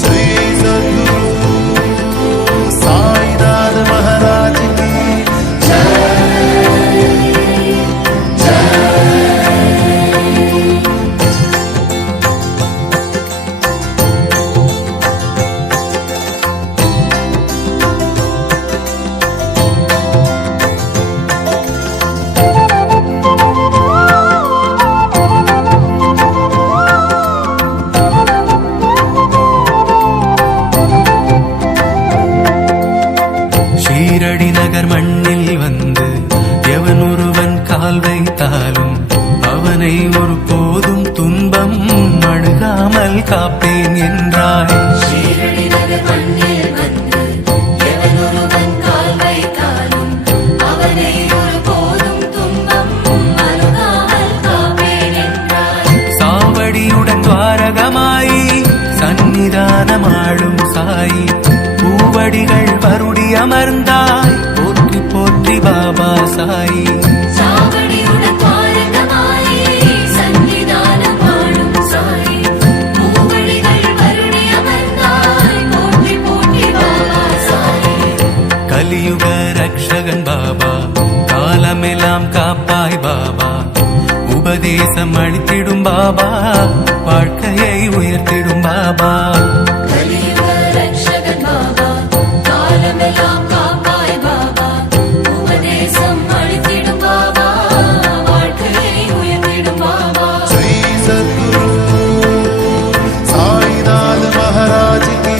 श्री सद्गुरु साईनाथ महाराज की அணுகாமல் காப்பேன் என்றாய். ஷீரடி நகர் மண்ணில் வந்து எவனொருவன் கால் வைத்தாலும் அவனை ஒருபோதும் துன்பம் அணுகாமல் காப்பேன் என்றாய். சாவடியுடன் துவாரகமாயி சந்நிதானமாடும் சாயி பூவடிகள் வருடி அமர்ந்தாய். போற்றி போற்றி பாபா சாயி. சாவடியுடன் துவாரகமாயி சந்நிதானம் ஆடும் சாயி பூவடிகள் வருடி அமர்ந்தாய். போற்றி போற்றி பாபா சாயி. கலியுக ரக்ஷகன் பாபா காலமெல்லாம் காப்பாய் பாபா. உபதேசம் அளித்திடும் பாபா வாழ்க்கையை உயர்த்திடும் பாபா. கலியுக ரக்ஷகன் பாபா காலமெல்லாம் காப்பாய் பாபா. உபதேசம் அளித்திடும் பாபா வாழ்க்கையை உயர்த்திடும் பாபா. श्री सद्गुरु साईनाथ महाराज की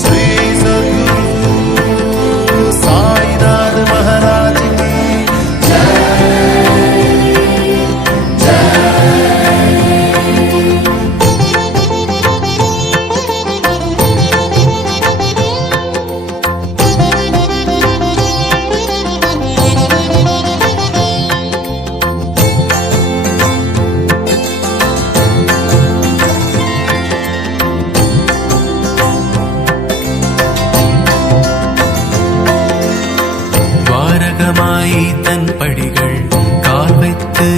श्री सद्गुरु साईनाथ महाराज की துவாரகமாயி தன் படிகள் கால் வைத்து